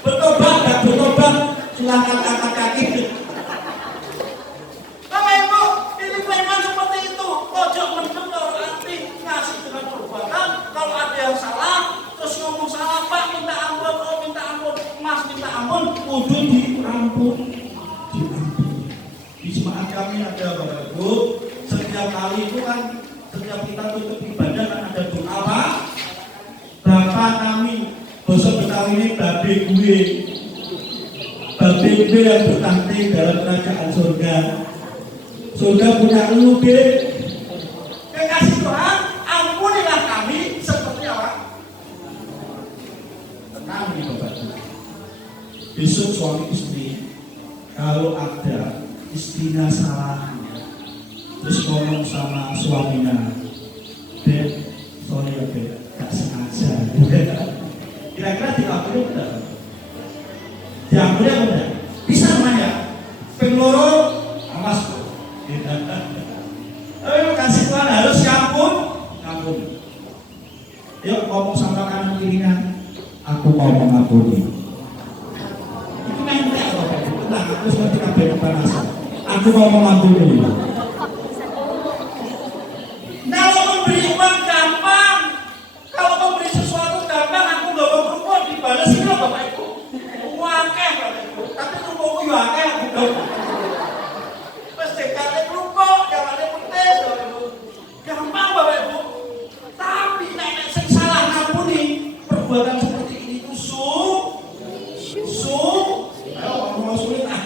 Bertobat, enggak bertobat, silakan angkat kaki. Bapak Ibu, ini memang seperti itu. Ojo mendem loro hati, ngasih dengan perbuatan. Kalau ada yang salah, terus ngomong salah, Pak minta ampun, oh minta ampun, Mas minta ampun, kudu diampun. Di jemaat kami ada Bapak Ibu, setiap kali itu kan, setiap kita tutup ibadah kan ada doa apa? Bapak kami, bosok Betawi ini babe gue, babe gue yang bertahta dalam kerajaan surga. Surga punya elu gue. Kekasih Tuhan, ampunilah kami seperti apa? Tenang nih Bapak Ibu. Besok suami istri, kalau ada istrinya salah, terus ngomong sama suaminya, Beb, sorry ya Beb, gak sengaja. Kira-kira diampuni enggak? Diampuni apa enggak? Bisa namanya pengloro, awas. Ayo kasih Tuhan harus ampun, ampun. Yuk ngomong sama kanan kirinya, aku mau mengampuni. Itu nempel loh, tenang, aku seperti kabel kepanasan. Aku mau mengampuni. Kalau memberi uang gampang, kalau memberi sesuatu gampang, aku gak mau berbuat dibalas ini loh Bapak Ibu. Uangnya Bapak Ibu, tapi rumput uangnya aku gak. Mesti kali rumput, kali putih Bapak Ibu. Gampang Bapak Ibu. Tapi nenek sing salah ngampuni perbuatan seperti ini itu ayo ngomong sulit ah.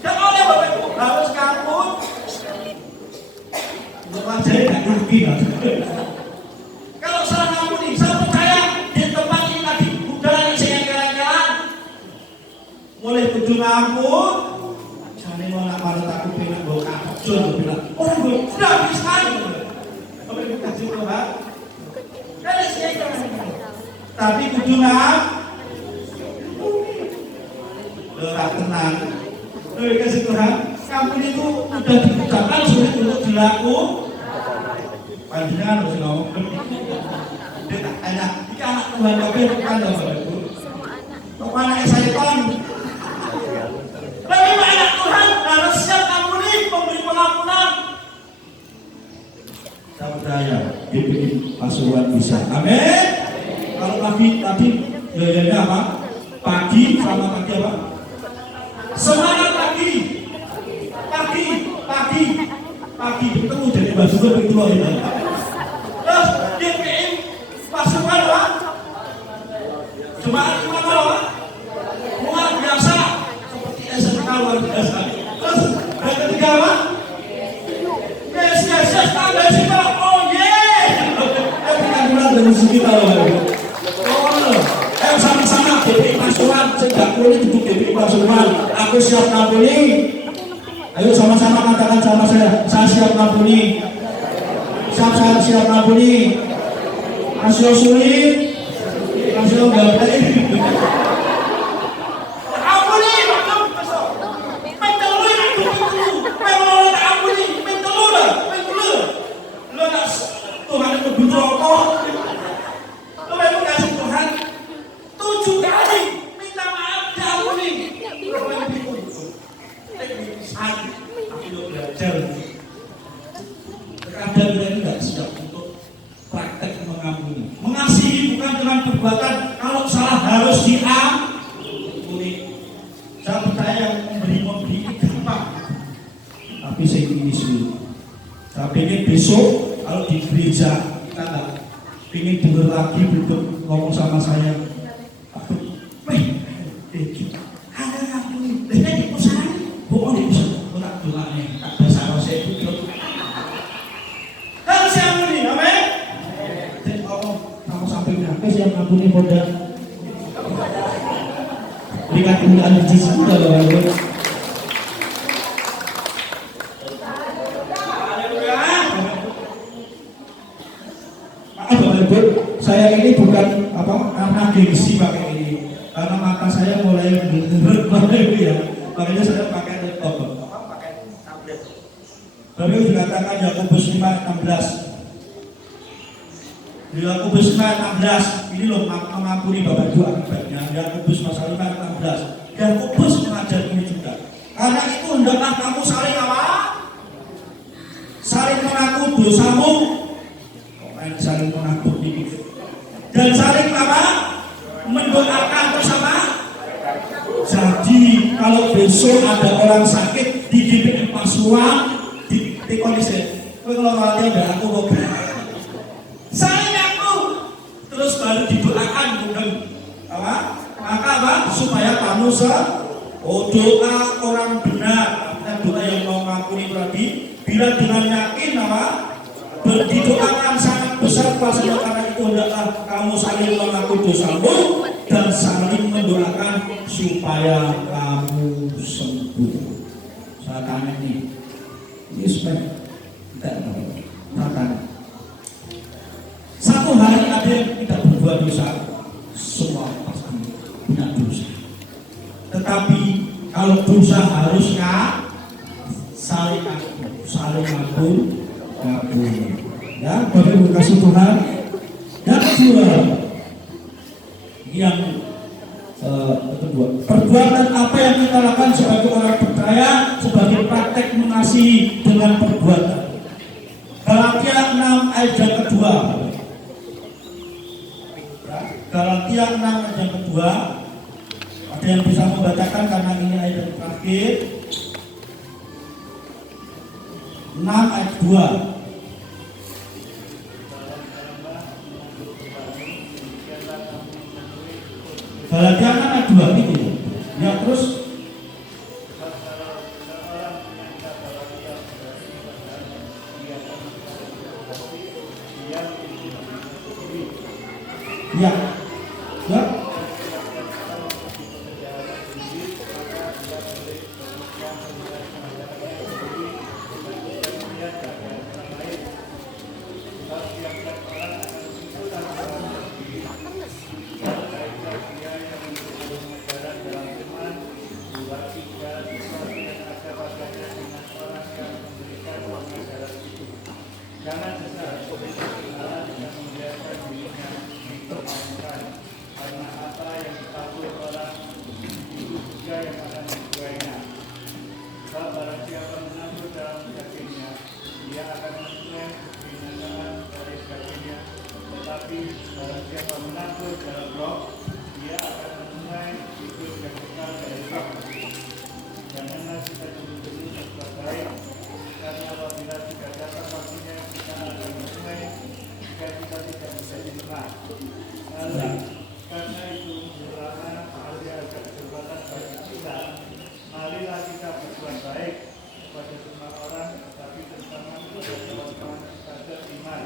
Dan oleh Bapak Ibu harus ngampun. Jadi gak rugi lah. Kalau salah ngampuni, saya percaya di tempat ini tadi udara yang saya jalan-jalan mulai tujuh ngampun. Jangan mau nak malah takut bilang bawa kapsul, bilang orang gue udah bisa. Bapak Ibu kasih Tuhan. Dari saya tapi tujuh Lurah tenang. Kasih Tuhan. Kampung itu udah diucapkan sulit untuk dilakukan. Panjenengan harus ngomong. Dia tak tanya, ini anak Tuhan tapi bukan dong Bapak Ibu. Kok anak syaitan? Tapi anak Tuhan harus siap ampuni, memberi pengampunan. Saya percaya, dibikin pasuruan bisa. Amin. Kalau tadi gayanya apa? Pagi sama pagi apa? Semangat pagi bertemu dari pasukan itu loh ya. Terus DPM pasukan apa? Jemaat gimana loh? Luar biasa seperti SMK luar biasa. Terus yang ketiga apa? ngampuni duduk di Pasuruan. Aku siap ngampuni. Ayo sama-sama katakan sama saya siap ngampuni. Saya siap ngampuni. Masih sulit, masih enggak ada ini. Ampuni, mentelur itu, mentelur ampuni, mentelur. Lo nak Tuhan itu berdoa. Lo memang ngasih Tuhan 7 kali minta maaf diampuni. Tapi lo belajar. Terkadang kita tidak siap untuk praktek mengampuni. Mengasihi bukan dengan perbuatan. Kalau salah harus diampuni. Saya percaya yang memberi ini gampang. Tapi saya ini sulit. Saya ingin besok kalau di gereja kita nggak ingin dengar lagi berikut ngomong sama saya. Aku, ada ngampuni. Lihat di perusahaan, bohong di perusahaan. Aku tak doanya. Tak bahasa saya itu. Harus diampuni, amin. Jadi Allah kamu sampai nyampe siap ngampuni modal. Berikan kemuliaan di sisi kita Bapak-Ibu. Maaf Bapak-Ibu, saya ini bukan karena gengsi pakai ini, karena mata saya mulai bener Bapak-Ibu ya. Makanya saya pakai laptop, pakai tablet. Bapak-Ibu dikatakan Yakobus 5:16. Yakobus 5:16 ini loh mengampuni Bapak Ibu akibatnya. Yakobus pasal 5:16. Yakobus mengajar ini juga. Karena itu hendaklah kamu saling apa? Saling mengaku dosamu. Saling mengaku ini. Dan saling apa? Mendoakan bersama. Jadi kalau besok ada orang sakit di GPM Pasuruan di kondisi, kalau nanti ada aku mau saling terus baru didoakan bukan apa? Maka apa? Supaya kamu doa orang benar. Doa yang mau mengampuni tadi bila dengan yakin apa? Didoakan sangat besar pasalnya karena itu hendaklah kamu saling mengaku dosamu dan saling mendoakan supaya kamu sembuh. Saya tanya nih, ini supaya tidak tahu. Satu hari ada yang tidak berbuat dosa, semua pasti punya dosa. Tetapi kalau dosa harusnya saling ampun. Ya, Bapak Ibu kasih Tuhan. Yang kedua, perbuatan apa yang kita lakukan sebagai orang percaya sebagai praktek mengasihi dengan perbuatan. Galatia 6 ayat yang kedua. Galatia 6 ayat yang kedua. Ada yang bisa membacakan karena ini ayat yang terakhir. 6 ayat 2. Galatia 6 ayat 2 itu. Ya terus ya. Ya.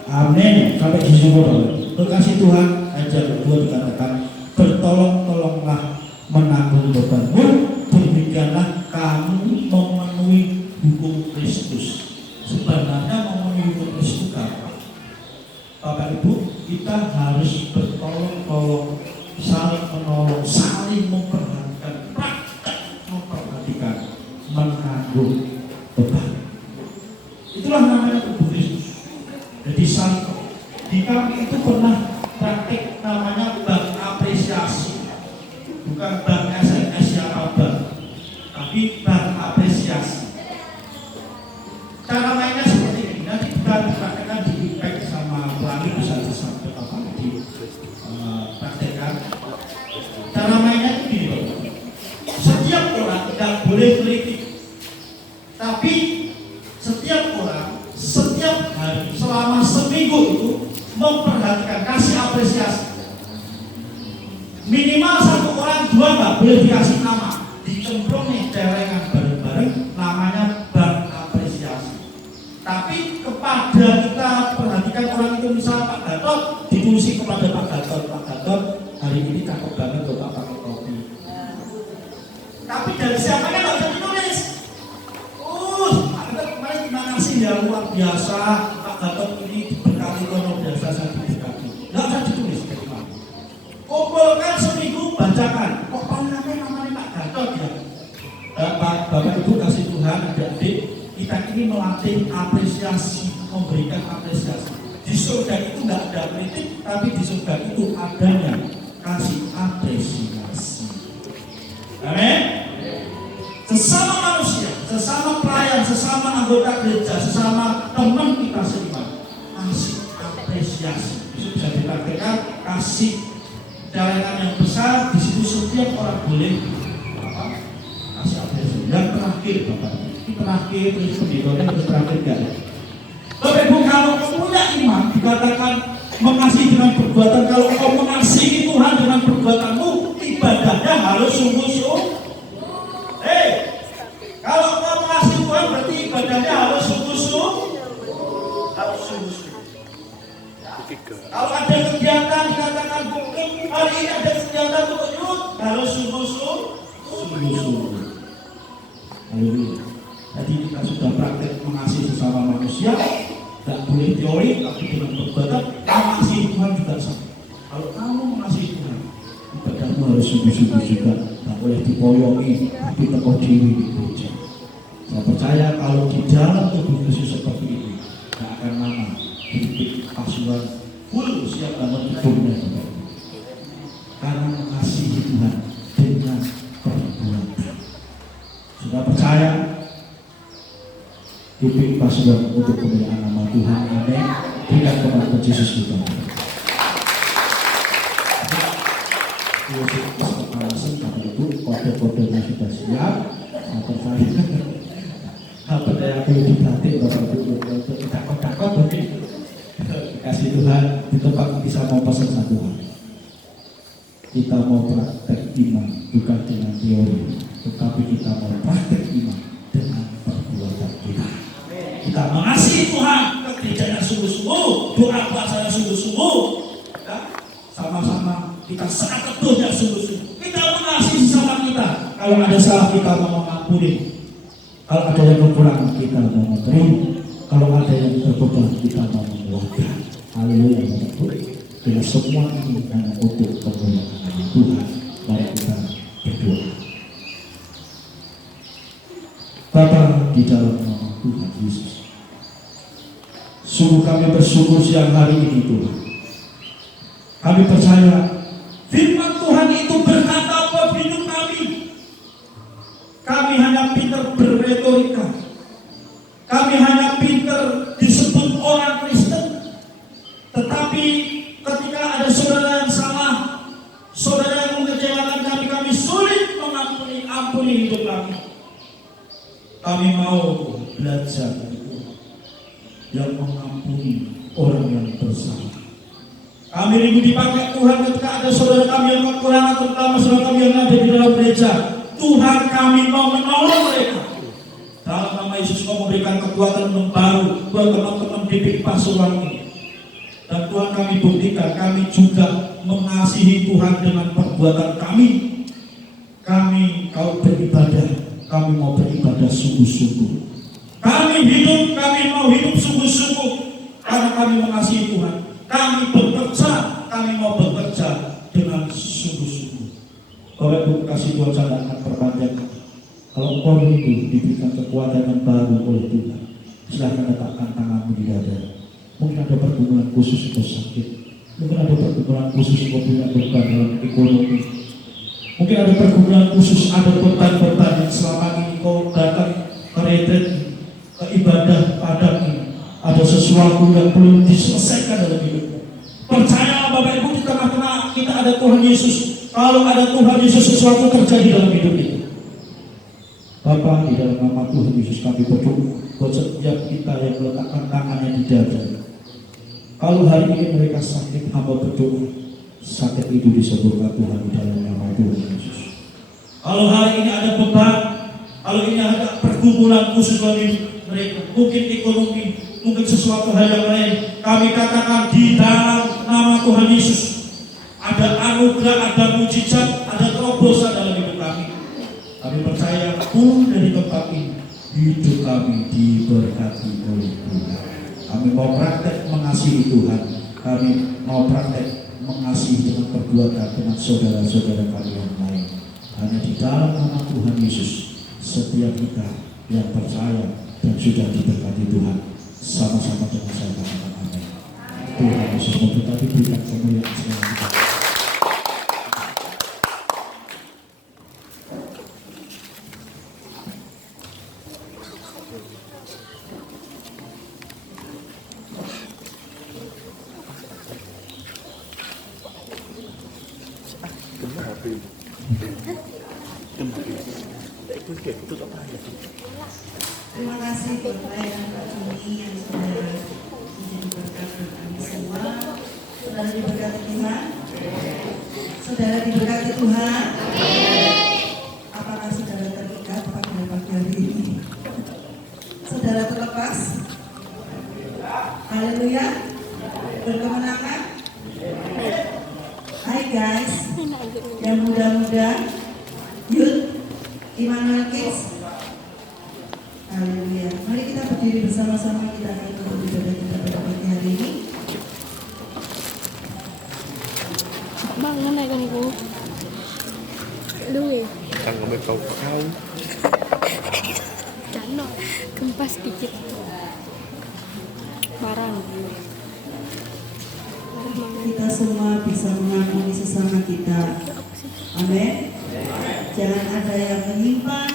Amin. Sampai di sini. Terkasih Tuhan, ayat kedua dikatakan bertolong-tolonglah menanggung bebanmu, demikianlah kamu memenuhi hukum Kristus. Sebenarnya memenuhi hukum Kristus apa? Bapak Ibu, kita harus bertolong-tolong, saling menolong, saling memperhatikan, praktek memperhatikan, menanggung beban. Itulah namanya tubuh Kristus. Jadi saling. Di kami itu pernah praktek namanya bank apresiasi, bukan bank SMS siapa bank, tapi bank apresiasi. Cara mainnya seperti ini. Nanti kita praktekkan di impact sama pelangi bisa sampai apa di praktekkan. Cara mainnya itu gini, setiap orang tidak boleh kritik, tapi setiap orang setiap hari selama seminggu itu memperhatikan, kasih apresiasi. Minimal satu orang dua nggak boleh dikasih nama, dicemplung nih celengan bareng-bareng, namanya bank apresiasi. Tapi kepada kita perhatikan orang itu, misalnya Pak Gatot, ditulis kepada Pak Gatot hari ini cakep banget tuh Pak pakai topi. Tapi dari siapanya nggak bisa ditulis. Pak Gatot kemarin terima kasih ya, luar biasa. Pak Gatot ini diberkati luar biasa, saya diberkati. Nggak usah ditulis dari mana. Kumpulkan seminggu, bacakan. Kok namanya Pak Gatot ya? Bapak Ibu kasih Tuhan, adik-adik, kita ini melatih apresiasi, memberikan apresiasi. Di surga itu nggak ada kritik, tapi di surga itu adanya kasih apresiasi. Amin. Sesama manusia, sesama pelayan, sesama anggota gereja, sesama teman kita seiman, kasih apresiasi. Itu bisa dipraktikkan, kasih jalanan yang besar. Di situ setiap orang boleh kasih apresiasi. Yang terakhir, Bapak, ini terakhir terus pendiriannya terus terakhir enggak? Bapak Ibu, kalau punya iman dikatakan mengasihi dengan perbuatan. Kalau kau mengasihi Tuhan dengan perbuatanmu, ibadahnya harus sungguh-sungguh. Kalau kau mengasihi Tuhan berarti ibadahnya harus sungguh-sungguh. Harus sungguh-sungguh. Kalau ada kegiatan dikatakan mungkin hari ini ada kegiatan untuk youth, harus sungguh-sungguh. Sungguh-sungguh. Haleluya. Jadi kita sudah praktek mengasihi sesama manusia, tidak boleh teori, tapi dengan perbuatan mengasihi Tuhan juga sama. Kalau kamu mengasihi Tuhan, ibadahmu harus sungguh-sungguh juga, tidak boleh dipoyongi, tapi tekoh dewi di gereja. Saya percaya kalau di dalam tubuh Kristus seperti ini, tidak akan lama hidup pasukan full siap dalam tubuhnya. Karena mengasihi Tuhan dengan perbuatan. Sudah percaya? Hidup pasukan untuk kemuliaan nama Tuhan. Amin. Berikan kepada Yesus kita. Yesus Kristus kata itu kode-kodenya sudah siap. Saya percaya. Apa yang perlu dilatih Bapak Ibu untuk takut-takut berarti kasih Tuhan di tempat bisa mau pesan satu hal. Kita mau praktek iman bukan dengan teori, tetapi kita mau praktek iman dengan perbuatan kita. Kita mengasihi Tuhan, kerjanya sungguh-sungguh, doa puasanya sungguh-sungguh, ya? Sama-sama kita saat teduhnya sungguh-sungguh. Kita mengasihi sesama kita. Kalau ada salah kita mau mengampuni. Kalau ada yang kekurangan kita mau menerima. Kalau ada yang terbeban kita mau menguatkan. Haleluya, Bapak. Bila semua ini hanya untuk kemuliaan Tuhan, mari kita berdoa. Bapa di dalam nama Tuhan Yesus, sungguh kami bersyukur siang hari ini Tuhan. Kami percaya firman Tuhan itu berkata buat hidup kami. Kami hanya pintar berretorika. Kami hanya pintar disebut orang Kristen. Tetapi ketika ada saudara yang salah, saudara yang mengecewakan kami, kami sulit ampuni hidup kami. Kami mau belajar yang mengampuni orang yang bersalah. Kami rindu dipakai Tuhan ketika ada saudara kami yang kekurangan, terutama saudara kami yang ada di dalam gereja. Tuhan, kami mau menolong mereka. Dalam nama Yesus mau memberikan kekuatan yang baru buat teman-teman di Pasuruan ini. Dan Tuhan, kami buktikan kami juga mengasihi Tuhan dengan perbuatan kami. kami kau beribadah, kami mau beribadah sungguh-sungguh. Kami hidup, kami mau hidup sungguh-sungguh karena kami mengasihi Tuhan. Kami bekerja, kami mau bekerja dengan sungguh-sungguh. Bapak Ibu kasih Tuhan, saya akan perpanjang. Kalau kau itu diberikan kekuatan yang baru oleh Tuhan, silahkan letakkan tanganmu di dada. Mungkin ada pergumulan khusus kau sakit, mungkin ada pergumulan khusus kau punya beban dalam ekonomi, mungkin ada pergumulan khusus, ada beban-beban yang selama ini kau datang ke retret, ke ibadah padat ini, ada sesuatu yang belum diselesaikan dalam hidupmu. Percaya Bapak Ibu, di tengah-tengah kita ada Tuhan Yesus. Kalau ada Tuhan Yesus, sesuatu terjadi dalam hidup itu. Bapa, di dalam nama Tuhan Yesus kami berdoa buat setiap kita yang meletakkan tangannya di dada. Kalau hari ini mereka sakit, hamba berdoa sakit itu disembuhkan Tuhan di dalam nama Tuhan Yesus. Kalau hari ini ada beban, kalau ini ada pergumulan khusus bagi mereka, mungkin ekonomi, mungkin sesuatu hal yang lain, kami katakan di dalam nama Tuhan Yesus ada anugerah, ada mujizat, ada terobosan dalam hidup kami. Kami percaya pun dari tempat ini hidup kami diberkati oleh Tuhan. Kami mau praktek mengasihi Tuhan. Kami mau praktek mengasihi dengan perbuatan dengan saudara-saudara kami yang lain. Hanya di dalam nama Tuhan Yesus, setiap kita yang percaya dan sudah diberkati Tuhan, sama-sama dengan saya katakan amin. Tuhan Yesus memberkati, berikan kemuliaan selanjutnya. Terima kasih Bapak dan Pak Juni yang sudah menjadi berkat bagi kami semua. Saudara diberkati Tuhan. Saudara diberkati Tuhan. Apakah saudara terikat pada pagi hari ini? Saudara terlepas? Haleluya. Berkemenangan. Hai guys, yang muda-muda, youth, Immanuel Kids. Haleluya. Mari kita berdiri bersama-sama, kita akan menutup ibadah kita pada pagi hari ini. Bang, mana kan ibu? Lu ya? Kan ngomong kau. Cano, kempas dikit. Barang. Kita semua bisa mengampuni sesama kita. Amin. Jangan ada yang menyimpan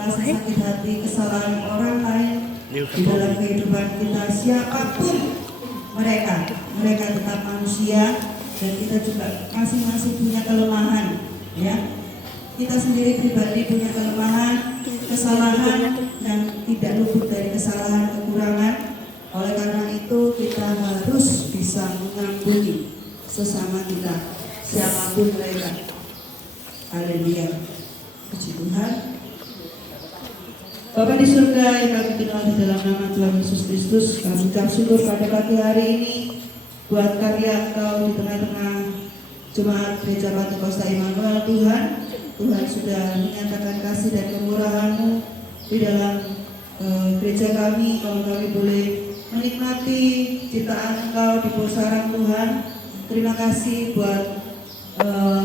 rasa sakit hati, kesalahan orang lain di dalam kehidupan kita, siapapun mereka tetap manusia dan kita juga masing-masing punya kelemahan, ya. Kita sendiri pribadi punya kelemahan, kesalahan dan tidak luput dari kesalahan, kekurangan. Oleh karena itu kita harus bisa mengampuni sesama kita, siapapun mereka. Haleluya. Puji Tuhan. Bapa di surga yang kami kenal di dalam nama Tuhan Yesus Kristus, kami ucap syukur pada pagi hari ini buat karya Engkau di tengah-tengah Jemaat Gereja Pantekosta Immanuel. Tuhan sudah menyatakan kasih dan kemurahan-Mu di dalam gereja kami. Kalau kami boleh menikmati ciptaan Engkau di pusaran Tuhan. Terima kasih buat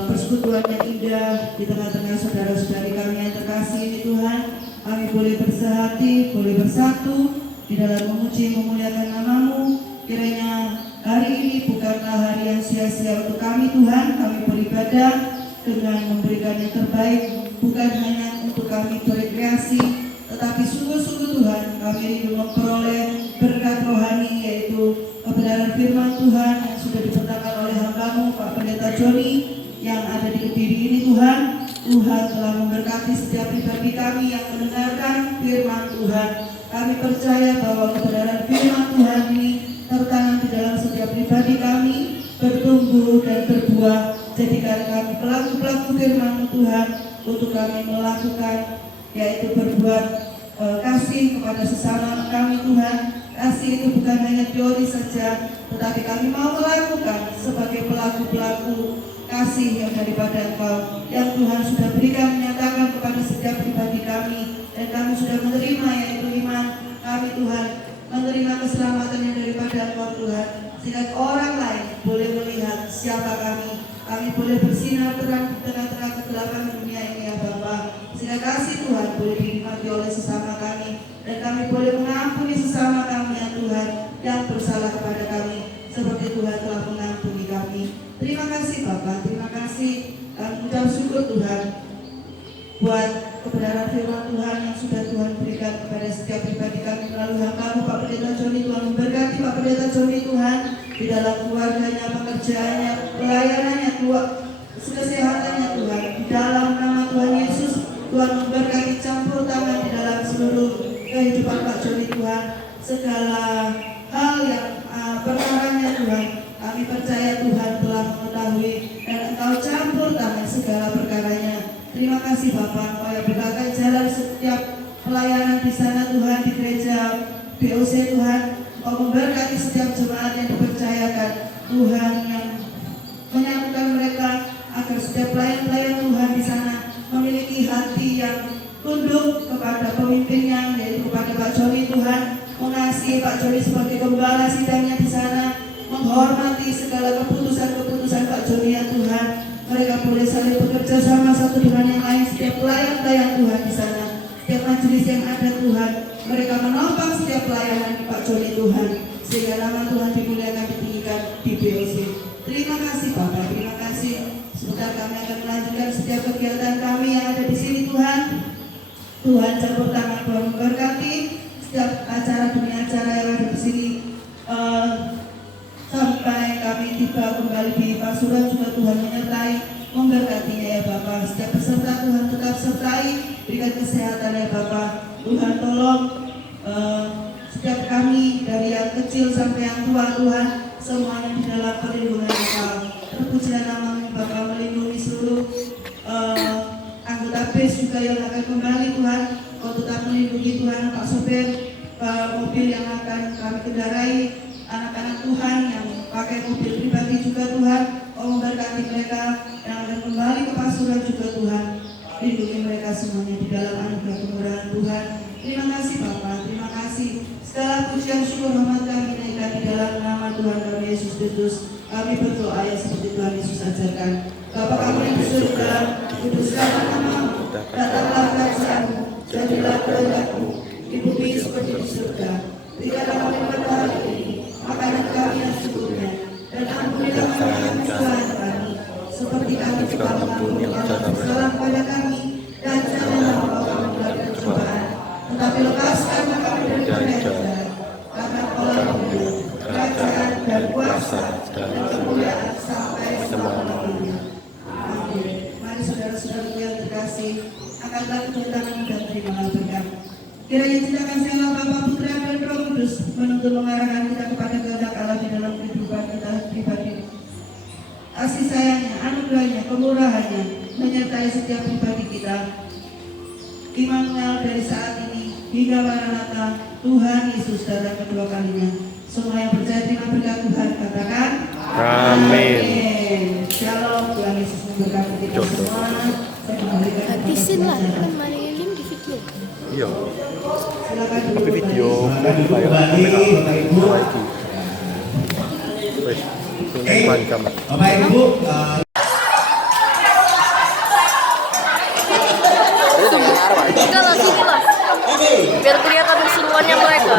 persekutuan yang indah di tengah-tengah saudara-saudari kami yang terkasih ini Tuhan. Kami boleh bersehati, boleh bersatu di dalam memuji memuliakan nama-Mu. Kiranya hari ini bukanlah hari yang sia-sia untuk kami Tuhan. Kami beribadah dengan memberikan yang terbaik, bukan hanya untuk kami berrekreasi, tetapi sungguh-sungguh Tuhan kami ingin memperoleh berkat rohani, yaitu kebenaran firman Tuhan yang sudah diberitakan oleh hamba-Mu Pak Pendeta Joni yang ada di Kediri ini Tuhan. Tuhan telah memberkati setiap pribadi kami yang mendengarkan firman Tuhan. Kami percaya bahwa kebenaran firman Tuhan ini tertanam di dalam setiap pribadi kami, bertumbuh dan berbuah. Jadikan kami pelaku-pelaku firman Tuhan untuk kami melakukan, yaitu berbuat kasih kepada sesama kami Tuhan. Kasih itu bukan hanya teori saja, tetapi kami mau melakukan sebagai pelaku-pelaku kasih yang daripada Engkau yang Tuhan sudah berikan menyatakan kepada setiap pribadi kami, dan kami sudah menerima yaitu iman kami Tuhan, menerima keselamatan yang daripada Engkau Tuhan, sehingga orang lain boleh melihat siapa kami boleh bersinar terang di tengah-tengah kegelapan dunia ini ya Bapa, sehingga kasih Tuhan boleh dinikmati oleh sesama kami, dan kami boleh mengampuni sesama kami ya Tuhan yang bersalah kepada kami seperti Tuhan telah mengampuni kami. Terima kasih Bapa, terima kasih, ucap syukur Tuhan buat kebenaran firman Tuhan yang sudah Tuhan berikan kepada setiap pribadi kami melalui hamba Pak Pendeta Joni. Tuhan memberkati Pak Pendeta Joni Tuhan di dalam keluarganya, pekerjaannya, pelayanannya, kesehatannya Tuhan. Di dalam nama Tuhan Yesus, Tuhan memberkati campur tangan di dalam seluruh kehidupan Pak Joni Tuhan. Segala hal yang perkaranya Tuhan, kami percaya Tuhan telah mengetahui dan Engkau campur tangan segala perkaranya. Terima kasih Bapak, Engkau yang bukakan jalan setiap pelayanan di sana Tuhan, di gereja BOC Tuhan. Engkau memberkati setiap jemaat yang dipercayakan Tuhan, yang menyatukan mereka agar setiap pelayan-pelayan Tuhan di sana memiliki hati yang tunduk kepada pemimpinnya, yaitu kepada Pak Joni Tuhan, mengasihi Pak Joni sebagai gembala sidangnya di sana, menghormati segala keputusan-keputusan Pak Joni ya Tuhan. Mereka boleh saling bekerja sama satu dengan yang lain, setiap pelayan-pelayan Tuhan di sana, setiap majelis yang ada Tuhan, mereka menopang setiap pelayanan Pak Joni Tuhan, sehingga nama Tuhan dimuliakan, ditinggikan di BOC. Terima kasih Bapak, terima kasih. Sebentar kami akan melanjutkan setiap kegiatan kami yang ada di sini Tuhan. Tuhan campur tangan, Tuhan memberkati setiap acara demi acara yang ada di sini. Sampai kami tiba kembali di Pasuruan juga Tuhan menyertai, memberkatinya ya Bapak. Setiap peserta Tuhan tetap sertai, berikan kesehatan ya Bapak. Tuhan tolong setiap kami dari yang kecil sampai yang tua Tuhan, semuanya di dalam perlindungan Engkau. Terpujilah nama-Mu Bapak, melindungi seluruh anggota BES juga yang akan kembali Tuhan. Kau tetap melindungi Tuhan Pak sopir mobil yang akan kami kendarai, anak-anak Tuhan yang pakai mobil pribadi juga Tuhan. Kau memberkati mereka yang akan kembali ke Pasuruan juga Tuhan. Lindungi mereka semuanya di dalam anugerah kemurahan Tuhan. Terima kasih Bapak, terima kasih. Segala pujian syukur hormat kami naikkan di dalam nama Tuhan kami Yesus Kristus. Kami berdoa ya seperti Tuhan Yesus ajarkan. Bapa kami yang di surga, kuduskanlah nama-Mu, datanglah kerajaan-Mu, jadilah kehendak-Mu di bumi seperti di surga. Berikanlah kami pada hari ini makanan kami yang secukupnya, dan ampunilah kesalahan kami, seperti kami juga mengampuni orang yang bersalah kepada kami, dan janganlah membawa kami dalam pencobaan, tetapi lepaskanlah kami dari jahat, karena Engkau yang kerajaan dan kuasa dan kemuliaan sampai selama-lamanya. Amin. Mari saudara-saudaraku yang terkasih, angkatlah kedua tangan dan terimalah berkat. Kiranya cinta kasih Allah Bapa, Putra dan Roh Kudus menuntun mengarahkan kita kepada kehendak Allah di dalam kehidupan kita pribadi. Kasih sayangnya, anugerahnya, kemurahannya menyertai setiap pribadi kita. Immanuel dari saat ini hingga Maranatha, Tuhan Yesus datang kedua kalinya. Semua yang percaya terima berkat Tuhan katakan Amin. Shalom, Tuhan Yesus memberkati kita semua. Saya kembalikan Hatisin lah, kan mana yang di video. Iya. Silakan Tapi dulu. video Kembali Bapak Ibu. Wes, tulisan kamar. Bapak Ibu, Enggak lah, sini lah. Biar kelihatan semuanya mereka.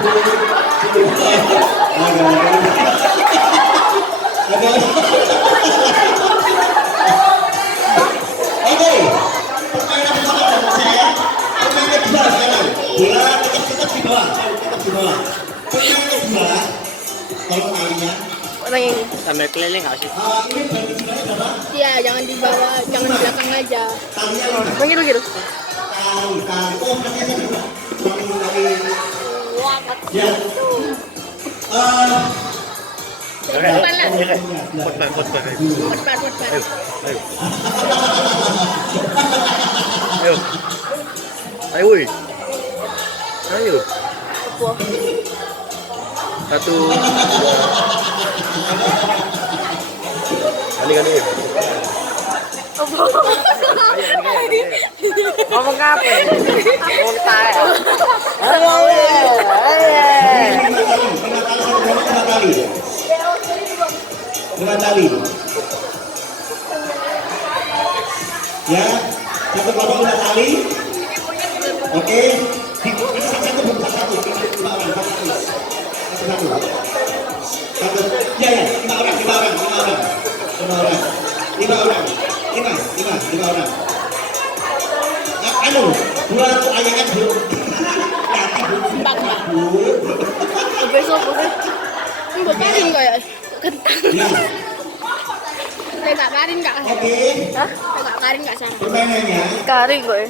Orang ini. Sambil keliling nggak sih? Iya, jangan dibawa, jangan di belakang aja. Begitu gitu. Wah, depan lah. Potbar. Potbar. Ayo, woi. Ayo. Apa? 1, 2. Kali. Ngomong apa? Ngomong tae. Lima tali. Ya, satu kelompok 5 tali. Oke, satu. Ya, 5 orang. 5 orang. Anu, buat layangan Bu. Nanti Bu. Besok udah. Mbak Karin kok ya? Kentang. Ya, Saya nggak Karin nggak? oke. Hah? Saya nggak Karin nggak sana. Permainannya. Karin kok ya?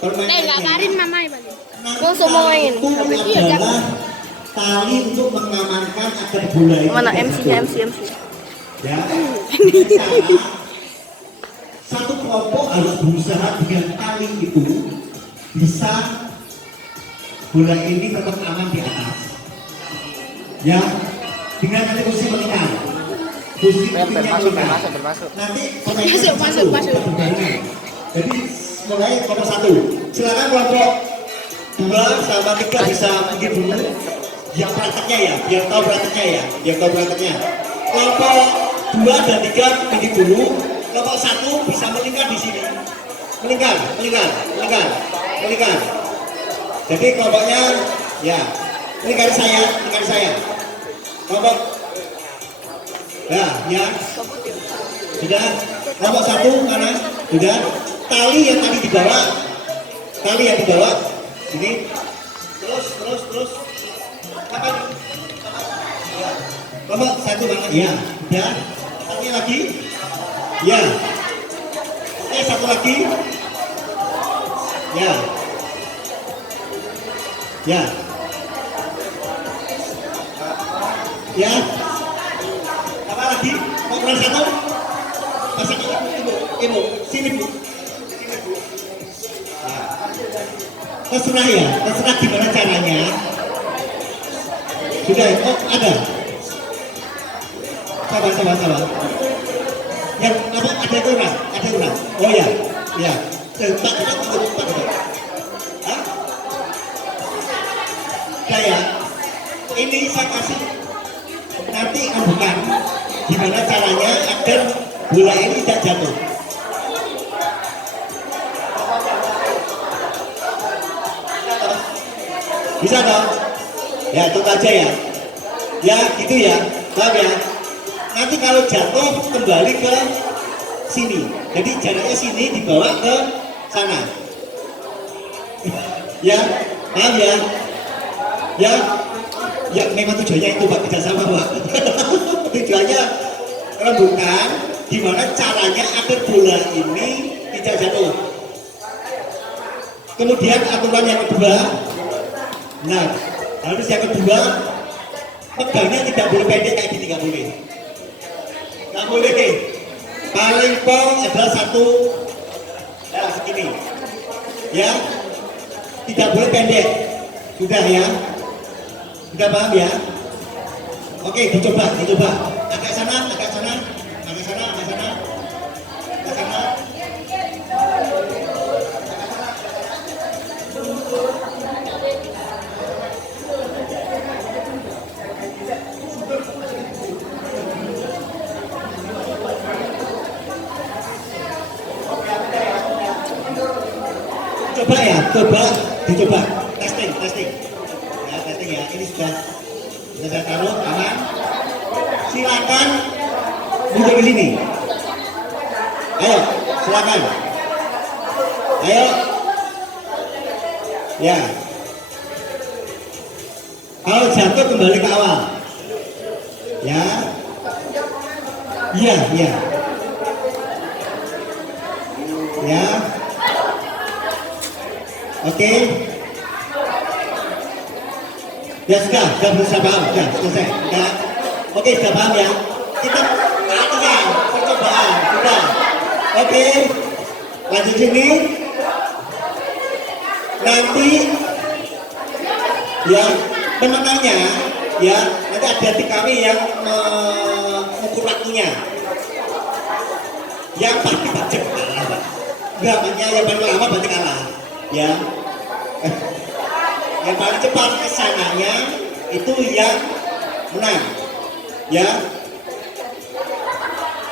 Permainannya. Nggak Karin mama ya bang. Nanti Kau semua tali main. itu Iya kan? adalah tali untuk mengamankan agar bola itu Mana tidak MC-nya jatuh. MC. Ya. Satu kelompok harus berusaha dengan tali itu bisa bola ini tetap aman di atas. Ya, dengan nanti posisi melingkar. Posisi melingkar. Bermasuk. Nanti permainan Masuk. berbarengan. Jadi mulai kelompok 1. Silakan kelompok 2 sama 3 bisa pergi dulu. Yang prakteknya ya, yang tahu prakteknya. Kelompok 2 dan 3 pergi dulu. Kelompok 1 bisa melingkar di sini. Melingkar. Jadi kelompoknya ya, melingkari saya. Kelompok ya. Sudah. Kelompok 1 mana? Sudah. Tali yang dibawa. Sini. Terus. Kapan? Ya. Kelompok 1 mana? Ya. Sudah. Satunya lagi. Ya. Satu lagi. Ya. Apa lagi? Mau kurang 1? Masih ibu. Sini Bu. Ya. Terserah gimana caranya. Sudah, ada. Sabar. Yang apa? Ada kurang. Oh ya. Pak. Hah? Saya ini saya kasih nanti bukan gimana caranya agar bola ini tidak jatuh. Bisa dong? Ya, tunggu aja ya. Ya, gitu ya. Paham ya? Nanti kalau jatuh kembali ke sini. Jadi jaraknya sini dibawa ke sana. Ya, paham ya? Ya memang tujuannya itu Pak, tidak sama Pak. Tujuannya rembukan gimana caranya agar bola ini tidak jatuh. Kemudian aturan yang kedua, nah harus yang kedua, pegangnya tidak boleh pendek kayak gini, nggak boleh. Paling pol adalah 1 segini, ya, tidak boleh pendek. Sudah ya, sudah paham ya? Oke, dicoba. Agak sana. Dicoba. Testing. Ya, testing ya. Ini sudah saya taruh aman. Silakan duduk di sini. Ayo, silakan. Ayo. Ya. Kalau jatuh kembali ke awal. Ya. Iya. Ya. Oke. Ya sudah bisa paham, sudah selesai. Ya. Oke, sudah paham ya. Kita latihan, percobaan, sudah. Oke, lanjut sini. Nanti ya pemenangnya ya nanti ada di kami yang mengukur waktunya. yang paling cepat kalah, Pak. Gerakannya yang paling lama berarti kalah, ya. Yang paling cepat kesananya itu yang menang, ya.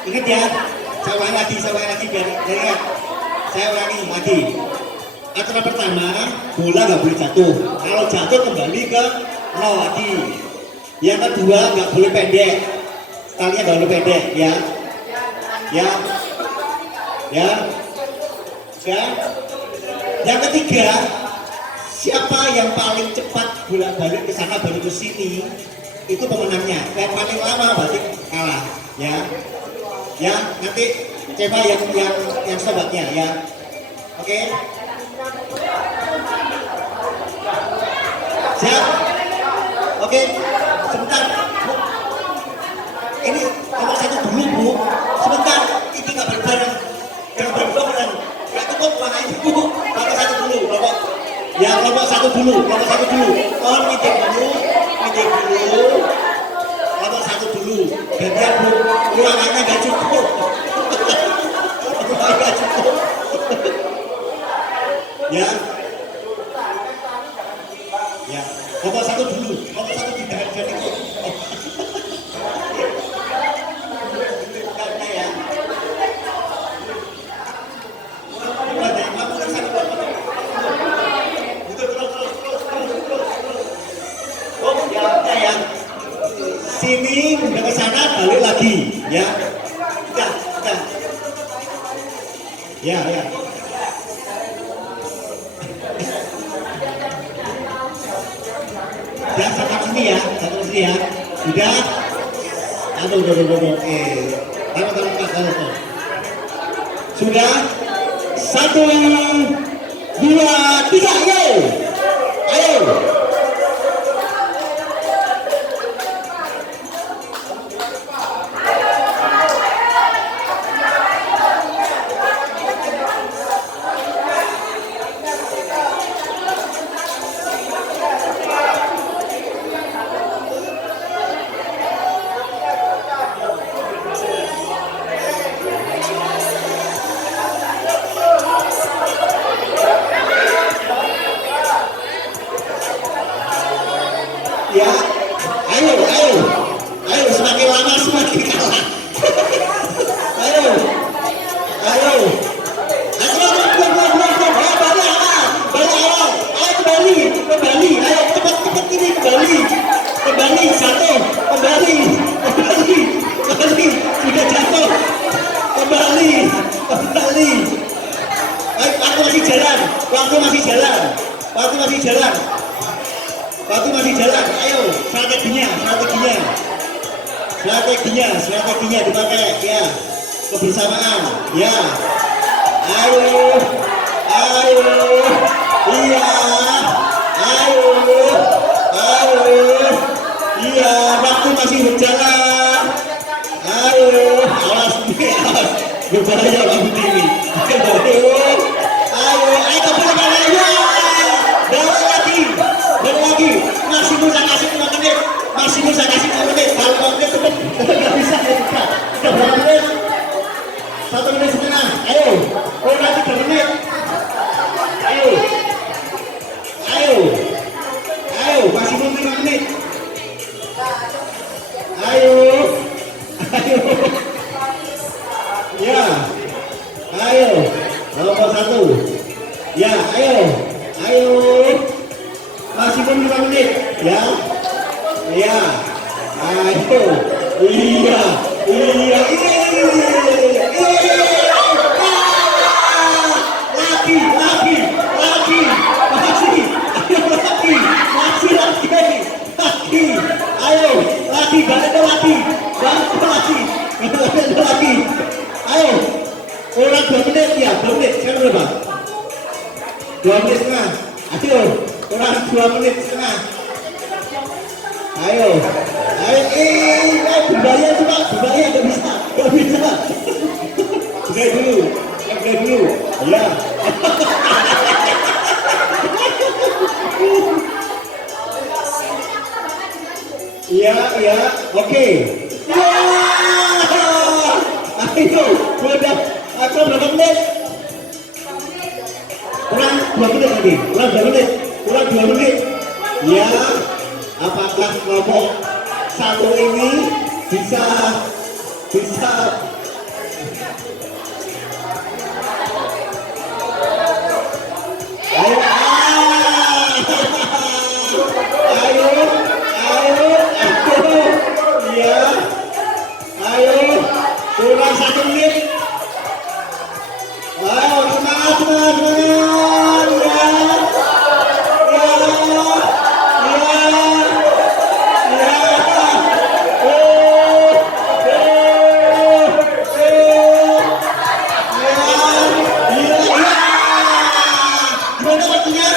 Ingat ya, saya ulangi lagi biar ingat. Saya ulangi lagi. Aturan pertama, bola nggak boleh jatuh. Kalau jatuh kembali ke 0 lagi. Yang kedua, nggak boleh pendek. Talinya nggak boleh pendek, ya. Ya. Yang ketiga, siapa yang paling cepat bolak-balik ke sana balik ke sini, itu pemenangnya. Yang paling lama berarti kalah, ya. Ya, nanti coba yang sobatnya, ya. Oke. Siap? Oke, sebentar. Bu. Ini nomor 1 dulu, Bu. Sebentar, ini nggak bareng-bareng. Jangan bareng-bareng. Nggak cukup, mana ini, Bu. Nomor 1 dulu, kelompok. Ya, kelompok 1 dulu. Mohon minjem dulu. Kelompok 1 dulu. Biar Bu, ulangannya nggak cukup. Nggak cukup. Ya. Kelompok 1 dulu. Kelompok 1 tidak jadi ikut. Sini udah ke sana balik lagi, ya. Udah. Ya. Ya, satu sini ya. Udah. Aduh. Taruh. Sudah. 1, 2, 3, ayo. Ya, ayo, semakin lama semakin kalah. Ayo, kembali, ayo cepat ini kembali, jatuh, kembali, sudah jatuh, kembali. Waktu masih jalan, ayo, strateginya dipakai, ya, kebersamaan, ya, ayo, iya, waktu masih berjalan, ayo, awas, berbahaya lagu ini, ayo, lagi, masih bisa kasih 5 menit, kalau menit cepet, nggak bisa, udah berapa menit? 1 menit setengah, ayo, nanti 3 menit, ayo, masih 5 menit, ayo, ya, nomor 1, ya, ayo, masih 5 menit, ya, ayo, iya, lagi, ayo, balik lagi, ayo, orang 2 menit, ya, 2 menit, sekarang berapa? 2 menit setengah, ayo, orang 2 menit setengah, ayo, budaya nggak bisa, budaya dulu, ya. Iya, oke. Ayo, udah. Akrab berapa menit? Kurang 2 menit lagi. Kurang 2 menit. Kurang 2 menit. Ya, apakah kelompok satu ini bisa ayo, ya, ayo, kurang 1 menit. Ayo, semangat, gimana waktunya?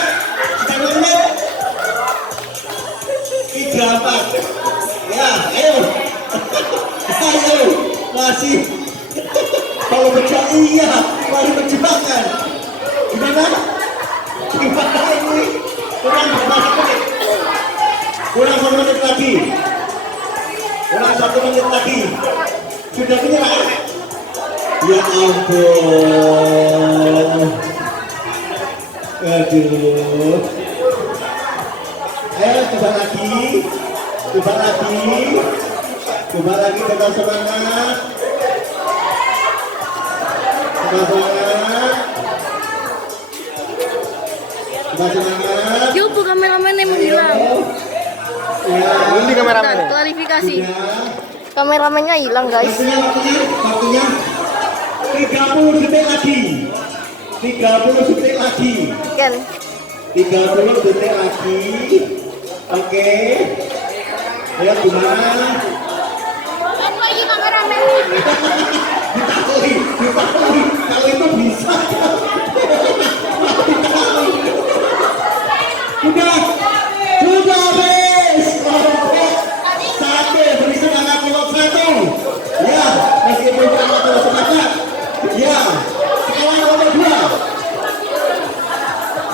Sudah 2 menit? 3, 4. Ya, ayo. Ayo, masih. Kalau berjuang iya, mari perjuangkan. Gimana? Gimana ini? Kurang berapa menit? Kurang 1 menit lagi. Kurang 1 menit lagi. Sudah menyerah. Ya ampun. Aduh. Ayo coba lagi. Coba lagi. Coba lagi dengan semangat. Semangat. Yuk, kameramen yang menghilang. Ini kameramen. Bentar, klarifikasi. Kameramennya hilang, guys. Waktunya 30 detik lagi. 30 detik lagi. Kan. 30 detik lagi. Oke. Ayo gimana? Apa lagi kameramen? Ditakui. Kalau itu bisa. Sudah habis. Sampai beri semangat nomor 1. Ya, meskipun kalah terus semangat. Ya, sekarang nomor 2.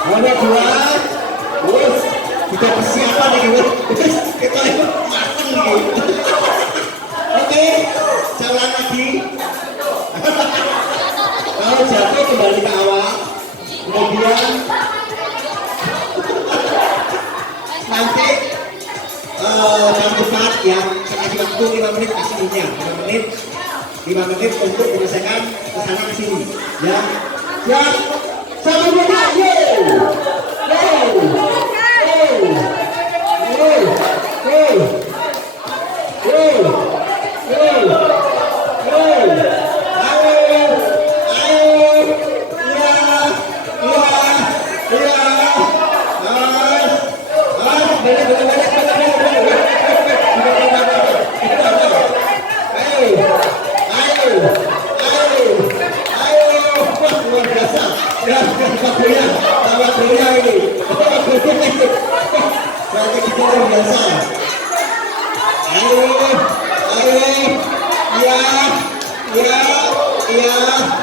Nomor 2. Wes, kita persiapan nih, wes. Kita itu matang nih. Oke, jalan lagi. Kalau jatuh kembali ke awal. Kemudian nanti jam cepat yang saya kasih waktu 5 menit aslinya 5 menit untuk menyelesaikan kesana ke sini ya siap 1 menit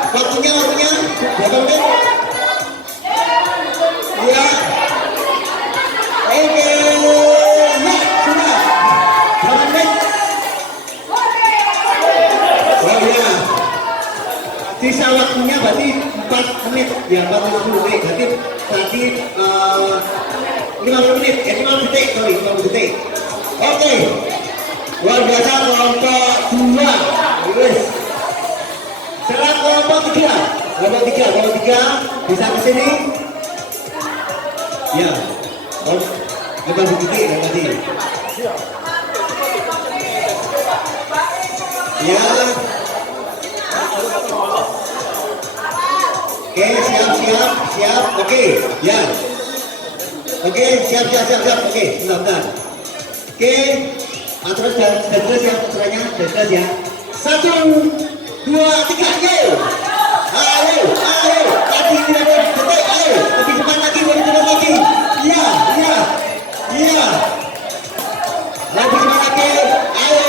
waktunya berapa menit? Ya, oke, ya sudah. Berapa menit? Oh ya, sisa waktunya berarti 4 menit, ya 40 detik. Berarti tadi 50 menit, 50 detik, sorry 50 detik. Oke, luar biasa kelompok 2. Yes. Sekarang kelompok 3 bisa ke sini. Ya, lepas begini tadi. Ya. Oke, siap. Oke, ya. Oke, siap. Oke, bentar. Oke, aturan sudah jelas ya, aturannya sudah jelas ya. 1, 2, 3, go! Ayo, tadi tidak ada detik, ayo, lebih cepat lagi, lebih cepat lagi. Iya. Lebih cepat lagi, ayo. Lanjutkan lagi, ayo.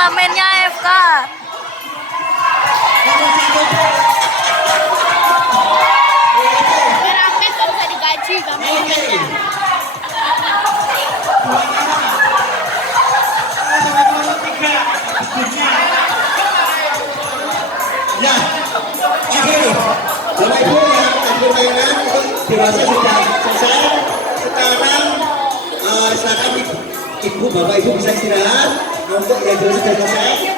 Wamennya AFK. Rapet gak usah digaji kamennya. Ya, oke. Bapak Ibu yang permainan untuk dewasa sudah selesai. Sekarang silakan Ibu, Bapak Ibu bisa istirahat. Untuk yang dewasa sudah selesai.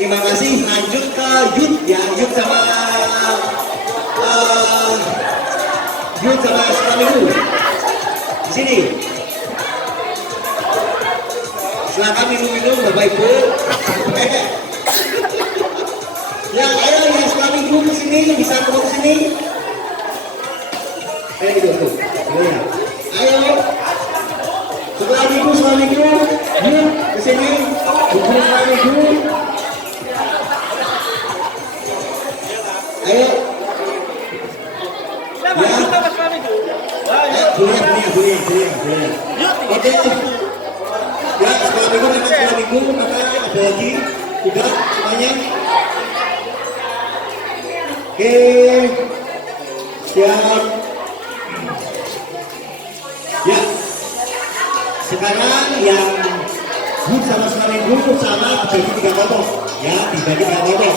Terima kasih. Lanjut ke Yud ya, Yud sama Suamiku. Di sini. Silakan minum-minum Bapak Ibu. Ya, ayo yang Suamiku ke sini, bisa ke sini. Ayo duduk. Ayo. Suamiku, yuk ke sini. Suamiku. Ayo. Ya. Boleh. Oke. Ya, suamiku, maka ada lagi. Sudah semuanya. Oke, siap. Ya, sekarang yang Bu sama suamiku sama dibagi 3 kelompok. Ya, dibagi 3 kelompok.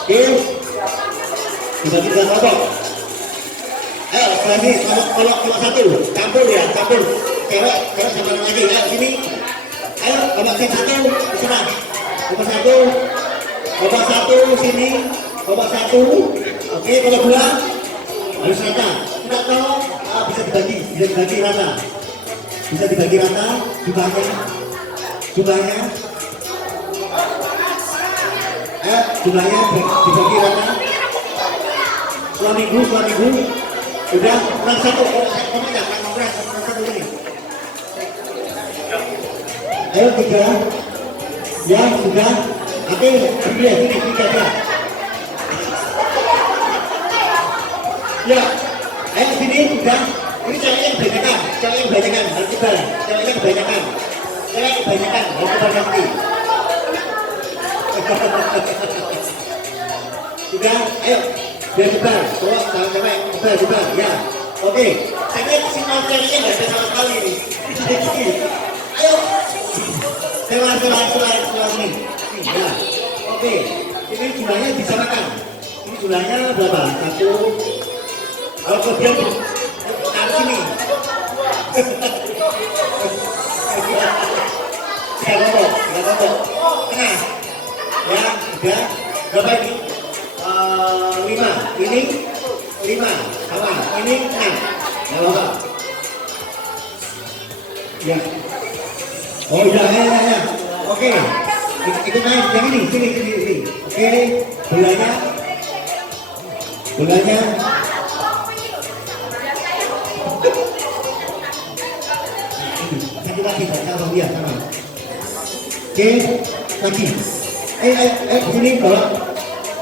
Oke, dibagi 3 kelompok. Ayo, berani kalau satu, campur ya, campur. Cewek sama lagi, ayo sini. Ayo, nomor 1 di sana. Nomor 1. Nomor 1 sini. Nomor 1. Oke, nomor 2 harus rata. Kita tahu bisa dibagi rata. Bisa dibagi rata jumlahnya. Jumlahnya dibagi rata. Suamiku. Udah, kurang 1. Kurang 1 ini. Ayo 3. Ya, sudah. Oke, ini 3. Ya, ayo sini sudah. Ini ceweknya kebanyakan, harus kebal. Ceweknya kebanyakan, harus kebal nanti. Sudah, ayo, biar kebal. Tolong sama cewek, kebal, ya. Oke, saya sinyal ceweknya nggak ada sama sekali nih. Ayo, keluar nih. Ya, oke. Ini jumlahnya disamakan. Ini jumlahnya berapa? 1. Kalau kemudian taruh sini. Tiga kelompok. Tengah. Ya, udah. Berapa ini? 5. Ini 5. Sama. Ini 6. Ya, Bapak. Ya. Oh ya. Oke. Ikut main yang ini. Sini. Oke. Bolanya. Satu lagi, sama dia, sama. Oke, lagi. Sini bawa.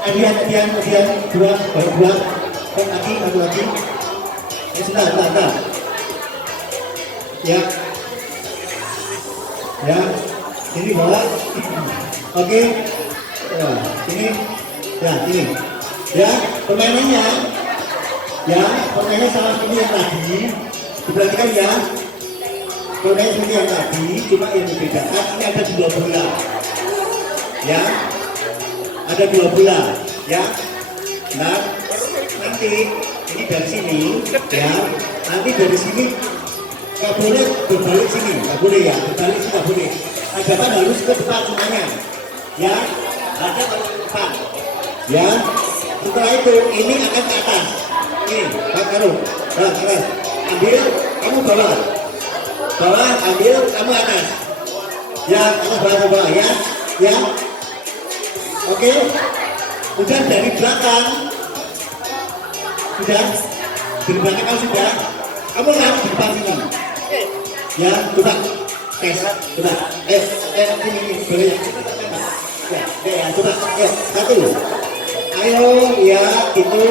Adian, 2, baru 2. Satu lagi. Sebentar. Ya. Ini bawa. Oke. Ya, ini. Ya, permainannya. Ya, permainannya sama seperti yang tadi. Diperhatikan ya. Permainan seperti yang tadi, cuma yang dibedakan ini ada 2 bola. Ya. Ada 2 bola, ya. Nah, nanti ini dari sini, ya. Nanti dari sini nggak boleh berbalik sini, nggak boleh ya. Berbalik sini nggak boleh. Hadapan harus ke depan semuanya, ya. Ada ke depan, ya. Setelah itu ini akan ke atas. Ini, Pak Karu, ambil, kamu bawah, ambil, kamu atas. Ya, atas bawah, ya. Oke, udah dari belakang, kamu sudah, kamu lihat di depan sini. Ya, coba tes, coba, ini boleh ya, coba, 1. Ayo, ya gitu,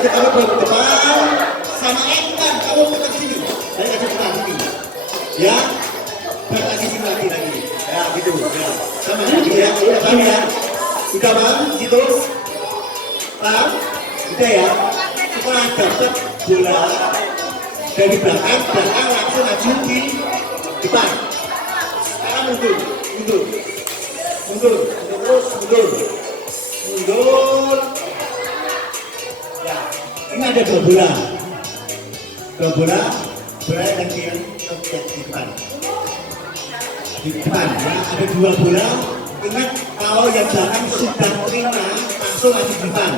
kamu ke depan, sama Evan, kamu ke sini, dari ke depan sini, ya, back lagi sini lagi. Ya gitu. Ya. Sama lagi ya. Udah paham ya? Udah paham? Gitu. Paham? Udah ya. Setelah dapat bola dari belakang langsung maju di depan. Sekarang mundur. Ya, ini ada dua bola yang di depan. Di depan, ya, ada dua bola. Ingat kalau yang belakang sudah terima, langsung maju di depan.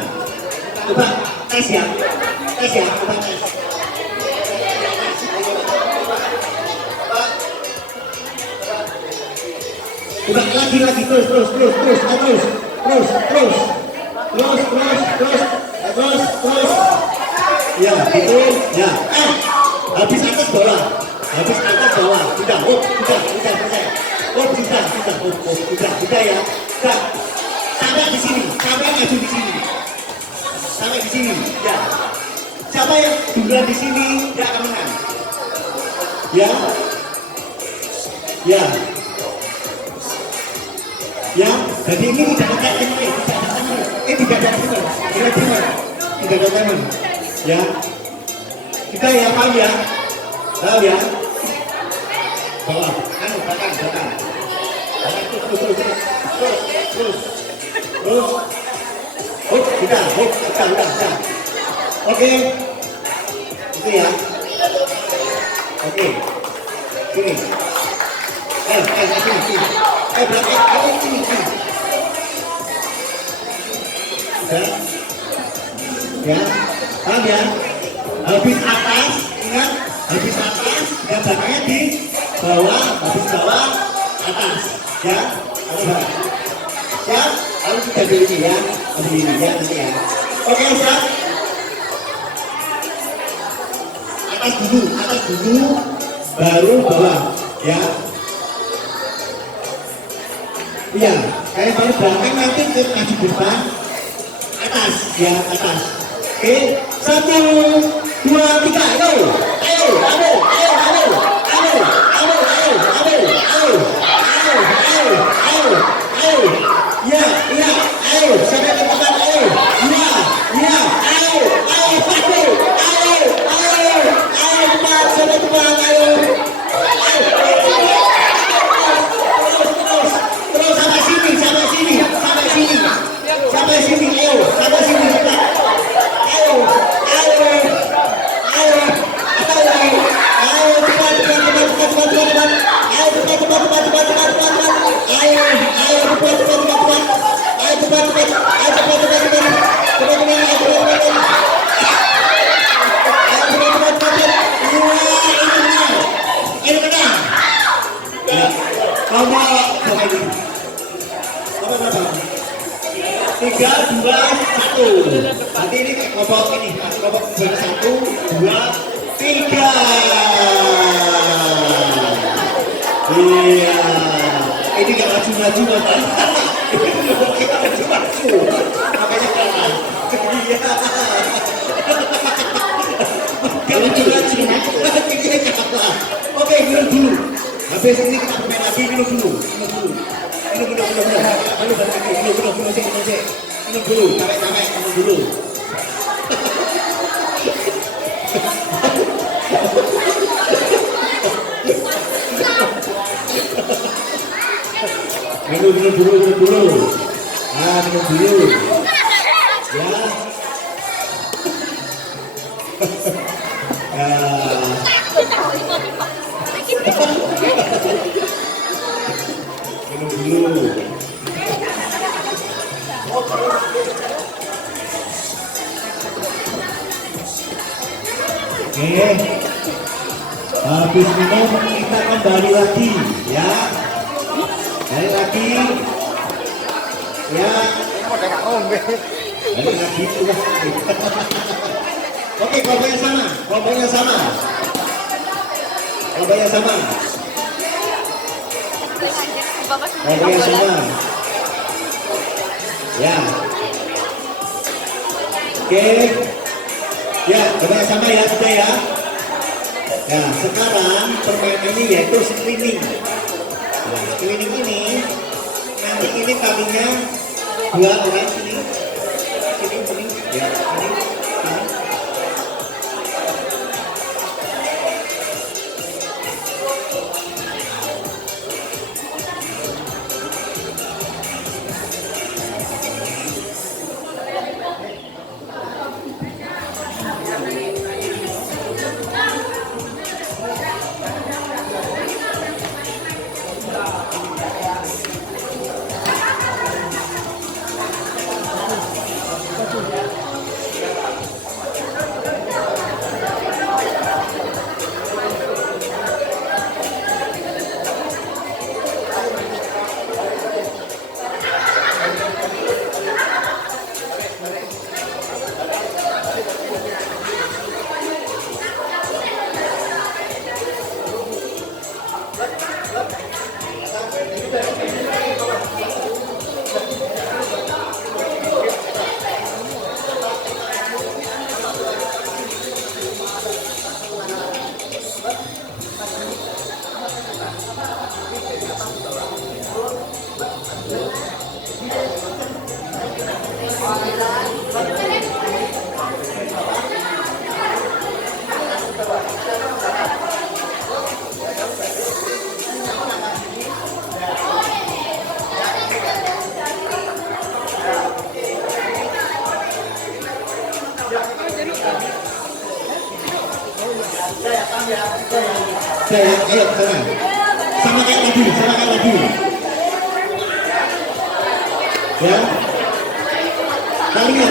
Coba tes ya, coba tes. Coba lagi terus. Ya, gitu. Ya. Habis atas bawah. Udah selesai. Udah ya. Udah. Sampai di sini. Sampai maju di sini. Sampai di sini. Ya. Siapa yang duluan di sini dia akan menang. Ya. Ya. Ya, jadi ini tidak ada timer, tidak ada timer, ya. Kita ya paham ya, bawah, belakang, terus, udah, oke, itu ya, oke, sini. Sini. Belakang, sini. Udah? Ya, paham ya? Habis atas, ingat, dan belakangnya di bawah, habis bawah, atas. Ya, harus kita beli ya, nanti ya. Oke, siap? Atas dulu, baru bawah, ya. Iya, kayak baru belakang nanti ke maju depan, atas. Oke, 1, 2, 3, ayo, iya, ayo, sampai ke depan, ayo, iya, ayo, depan, sampai depan, ayo. Sampai sini, ayo, cepat. Ayo, Tiga, dua, satu. Nanti ini kelompok ini, kelompok 1, 2, 3. Iya, ini gak maju-maju kan? Kita maju-maju, makanya kalah. Iya. Gak maju-maju, ini kalah. Oke, minum dulu. Habis ini kita bermain lagi, minum dulu. Minum dulu, capek, minum dulu. Minum dulu. Ah, minum dulu. Ya. Minum dulu. Oke. Habis minum kita kembali lagi ya. Balik lagi. Ya. Balik lagi. Oke, kelompoknya sama. Kelompoknya sama. Kelompoknya sama. Ya. Oke. Ya, kelompoknya sama ya, sudah ya. Ya, sekarang permainan ini yaitu screening. Klinik ini nanti ini kambingnya 2 orang sini, ya sini. Ayo sana. Sama kayak tadi. Ya. Talinya.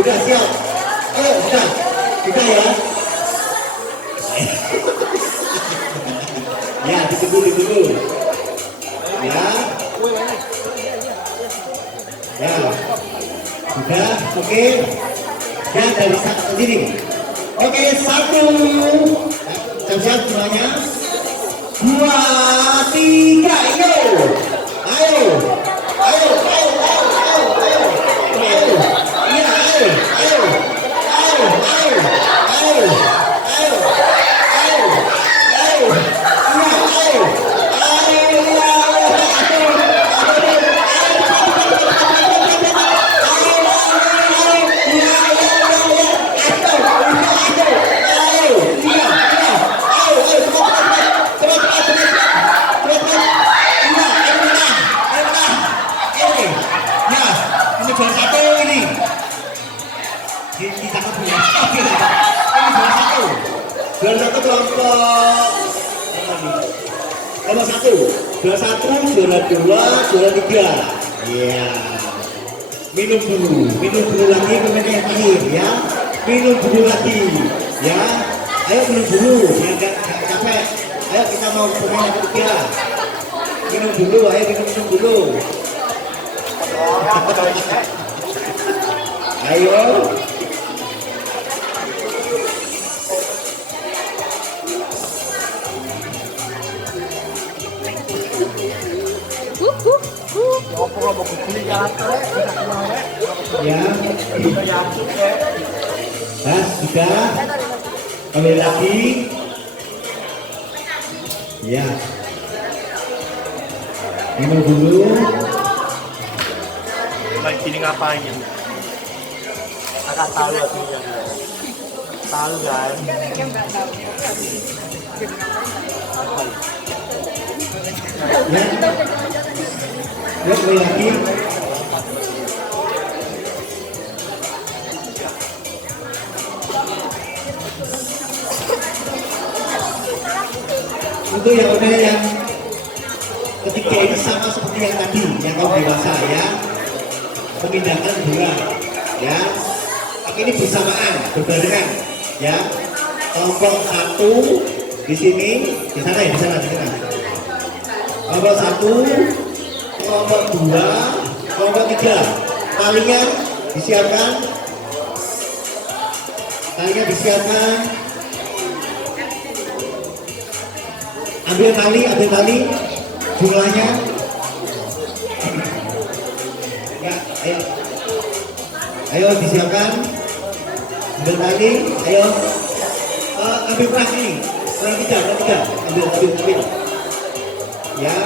Sudah siap? Ayo, sudah ya. Ya, ditunggu. Ya. Ya. Sudah, oke. Ya, dari sendiri. Oke, 1. Siap-siap semuanya. 2, 3, ayo. Cepat. Nomor 1, juara 1, juara 2, juara 3. Iya. Minum dulu lagi pemain yang terakhir ya. Minum dulu lagi ya. Ayo minum dulu, biar nggak capek. Ayo kita mau pemain yang ketiga. Minum dulu, ayo minum dulu. Ayo. Ya, nah, sudah kembali lagi. Ya, minum dulu. Lagi ini ngapain? Agak tahu aku yang tahu kan? Ya, kembali lagi. Untuk yang udah yang ketiga ini sama seperti yang tadi, yang kaum dewasa ya, memindahkan bola ya. Tapi ini bersamaan, berbarengan ya. Kelompok 1 di sini, di sana ya, di sana. Kelompok 1, kelompok 2, kelompok 3. Talinya disiapkan. Ambil tali, jumlahnya. Ya, ayo disiapkan. Ambil tali, ayo. Ambil perang ini, perang tiga. Ambil. Ya.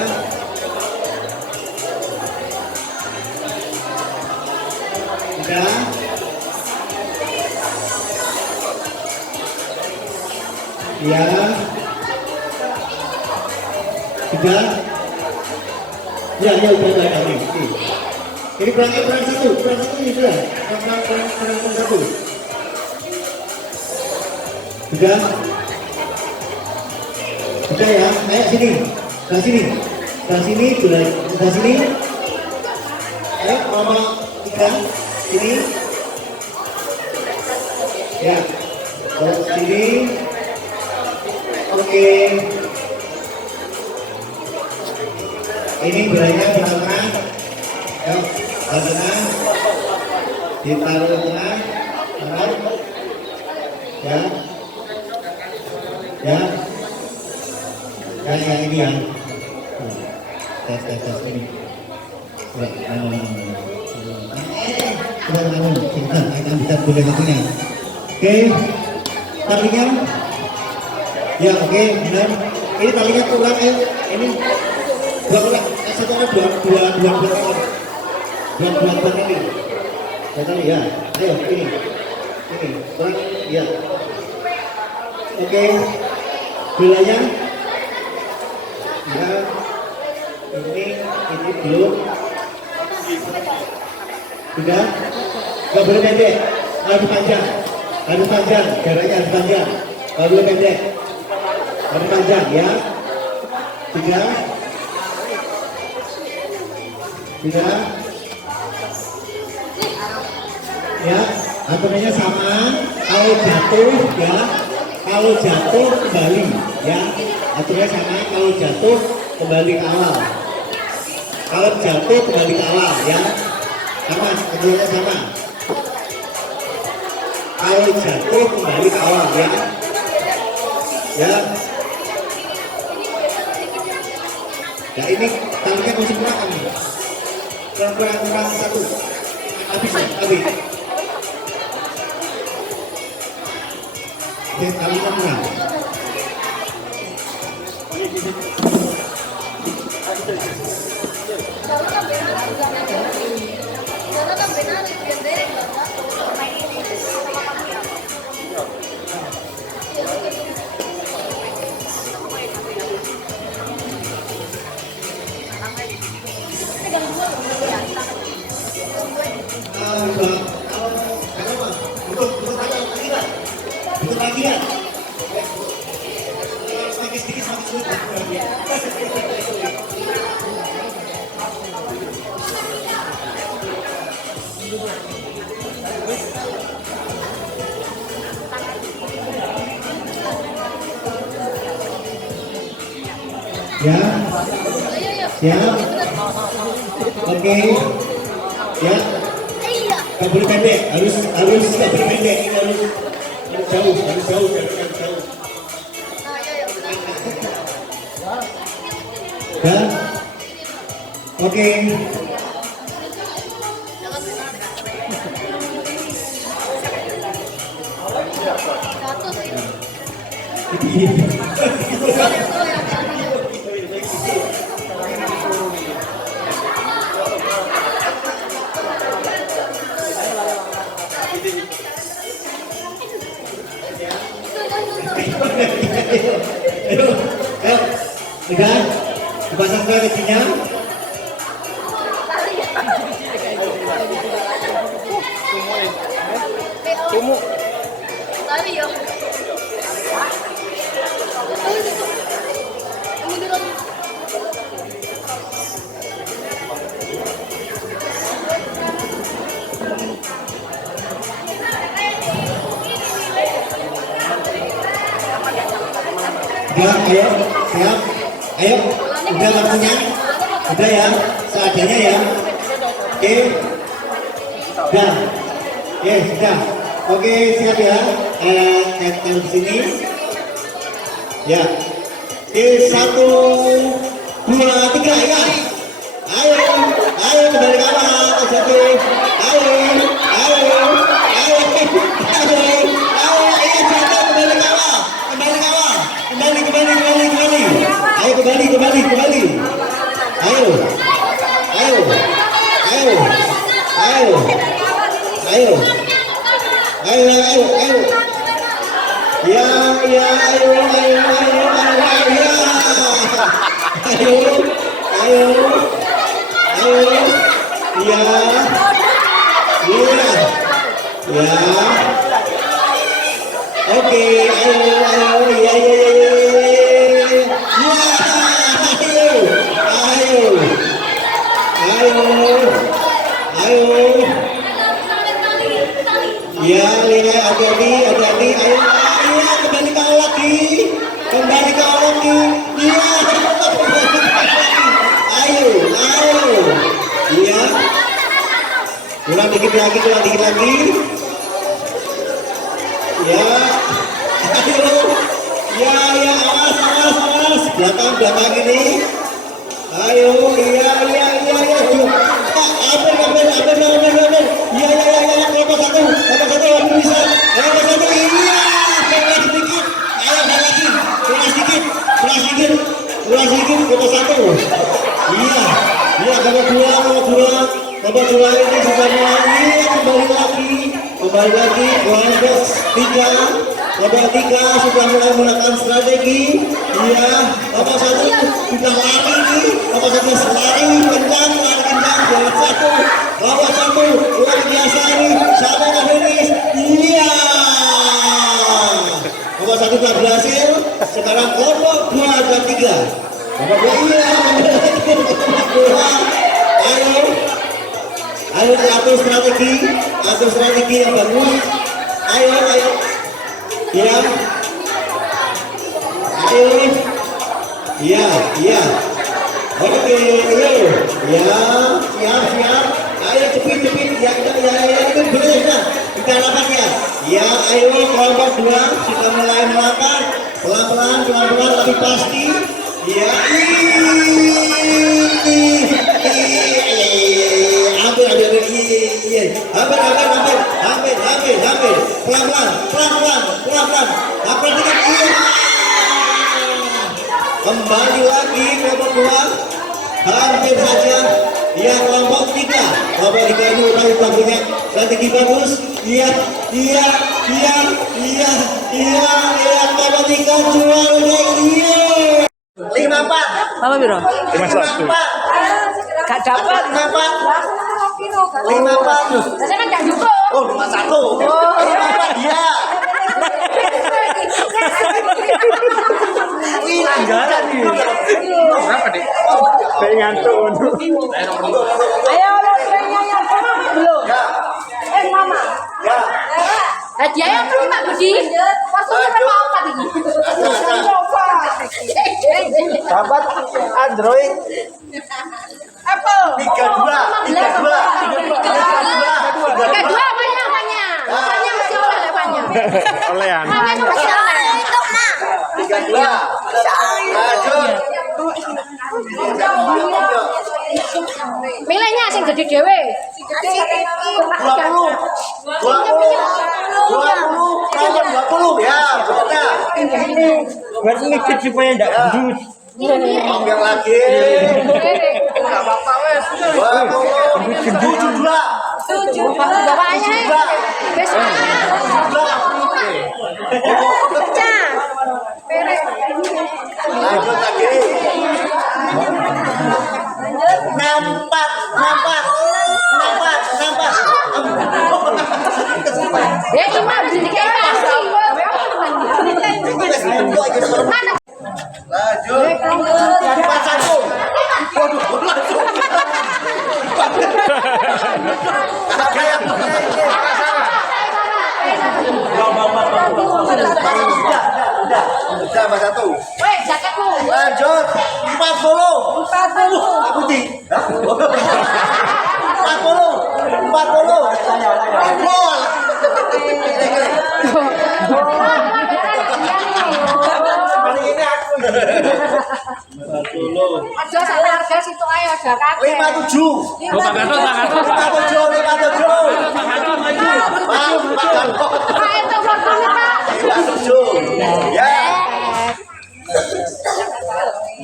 Sudah. Ya. Sudah. Ya udah. Ini perang satu ini sudah. Perang satu. Sudah. Sudah ya. Ayo sini. Sebelah sini. Ayo mama 3 sini. Ya. Kalau sini. Oke. Ini belanya di tengah. Ayo, di tengah. Ditaruh di tengah. Ya. Yang ini ya. Tes ini. Kita bisa boleh satunya. Oke. Talinya. Ya oke, benar. Ini talinya kurang ya. Ini dua ini. Ya. Ayo ini kurang ya. Oke. Bilanya. Ya. Ini belum. Sudah. Gak boleh pendek. Harus panjang. Jaraknya harus panjang. Gak boleh pendek. Harus panjang ya. Sudah. Ya, aturannya sama. Kalau jatuh kembali ya. Aturannya sama. Kalau jatuh kembali ke awal. Ya. Sama, aturannya sama. Kalau jatuh kembali ke awal ya. Ya. Ya ini talinya masih kurang. Kurang satu. Habis. Oke, talinya kurang. Butuh lagi ya? Semakin sedikit semakin sulit. Ya, siap. Oke, ya. Gak boleh pendek, harus gak boleh pendek, ini harus jauh, harus jauh. Ya, oke. Ayo, tegar, dipasang ke rekinya. Lari ya. Udah, ayo, siap. Ayo, udah waktunya. Udah ya, seadanya ya. Oke. Udah. Oke, sudah. Oke, siap ya. Tempel di sini. Ya. Oke, 1, 2, 3 ya. Ayo, ayo kembali ke awal. Satu. Ayo, ayo, ayo, ayo, ayo, jatuh kembali ke awal. Kembali ke awal. Kembali. Ayo kembali. Ayo. Ya, ayo. Ya. Oke, ayo. Ya, hati-hati. Ayo, kembali ke awal lagi. Iya. Ayo. Iya. Kurang dikit lagi. Ya. Ayo. Ya, awas. Belakang ini. Ayo, iya. Ambil. Iya, kelompok satu, ambil bisa. Kelompok satu, iya. Keluar sedikit. Ayo, lagi. Keluar sedikit. Kelompok satu. Iya, kelompok dua ini sudah mulai. Kembali lagi. Kelompok tiga. Kelompok tiga sudah mulai melakukan strategi. Iya, kelompok satu sudah lari nih. Kelompok satu lari kencang. Kelompok satu luar biasa ini sampai ke finish. Iya. Kelompok satu sudah berhasil. Sekarang kelompok 2 dan 3. Kelompok 2 iya. Ayo atur strategi yang bagus. Ayo. Iya. Ayo. Iya. Oke, ayo. Ya, siap. Ayo cepet. Ya, itu benar ya. Kita lakukan ya. Ya, ayo kelompok 2 sudah mulai melangkah pelan-pelan tapi pasti. Ya, hampir. Pelan-pelan. Hampir dikit. Kembali lagi kelompok 2. Hampir saja. Ya, kelompok 3. Kelompok 3 ini udah punya strategi bagus. Iya. Kelompok 3 juara. Iya. 54. Apa biro? 51. Gak dapat. 54. Saya kan gak juga. Oh, 51. 54 dia. Anggaran nih. Berapa deh? Saya ngantuk. Ayo lotrenya yang mama belum? Mama. Ya. Hadiah yang terima Budi. Maksudnya berapa ini? Dapat Android Apple. 32 Apanya? Apanya masih oleh apanya? Olehan. Apanya masih oleh. Itu nak. 32 lanjut. Milihnya sing gede dhewe. 20 ya, benar. Buat ngikut supaya enggak gendut. Yang lagi. 72. Bapaknya. Wis. Pecah. Lanjut lagi. 64. Ya Ima bisa dikai pasti. Mana? Lanjut. 41. Waduh, langsung. Udah, Mas Satu. Weh, jaketmu. Lanjut. 40. Putih. 40. Gol. Aja sak harga situ ayo ada kakek. 57. 57. Pak itu fotonya Pak. 57. Ya.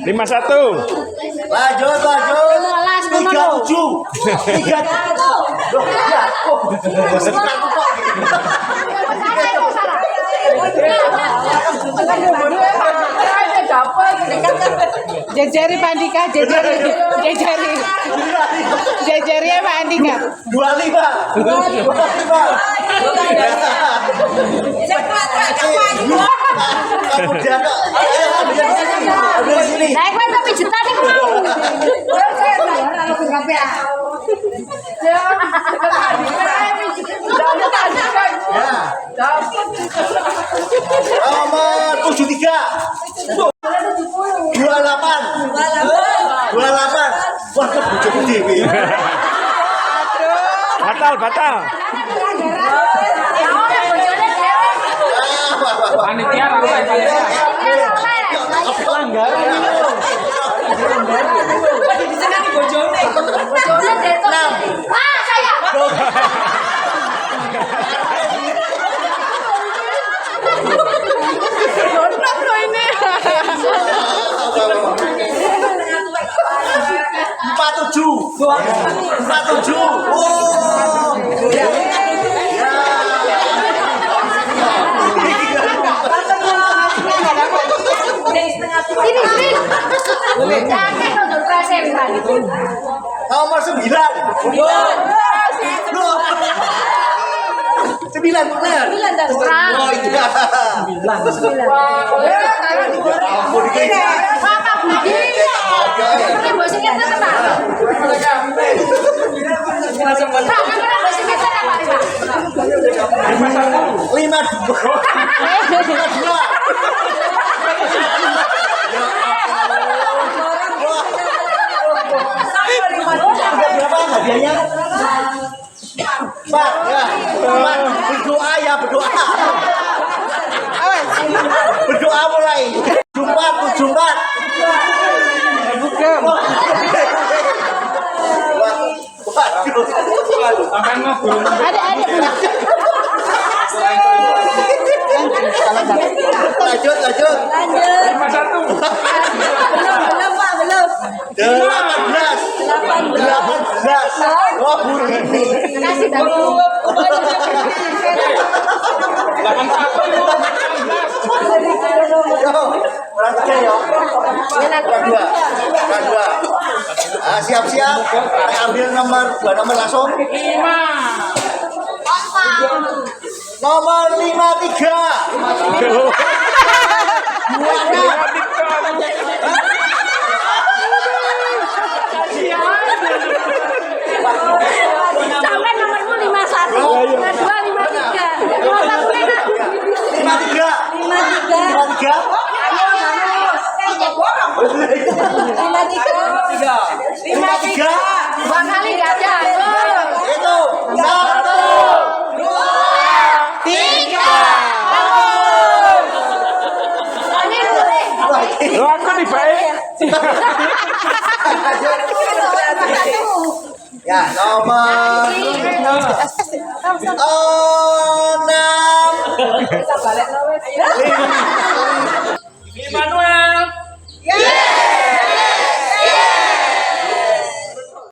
51. Lanjut. 37. Jejari Pak Andika, jejari Pak Andika. 25. Kamu jaga. Ambil sini. Lah kowe tapi jutaan iku mau. Saya bayar kalau berapa ya? Nomor 73. 28. Wah, kebujuk dewi. Batal. Panitia ramai Empat tujuh. Nomor 9. 9 benar. Oh iya. 52. Hadiahnya 4 ya. 4 berdoa ya, berdoa. Berdoa mulai. 74. Bukan. Waduh. Akan ngobrol. Ada. Lanjut. 18. Oh, burung ini. Kasih tahu. 81. Perhatikan ya. Kedua. Siap-siap. Saya ambil nomor 2 nomor langsung. 5. Nomor 53. 26. Ya, nomor 6. Immanuel.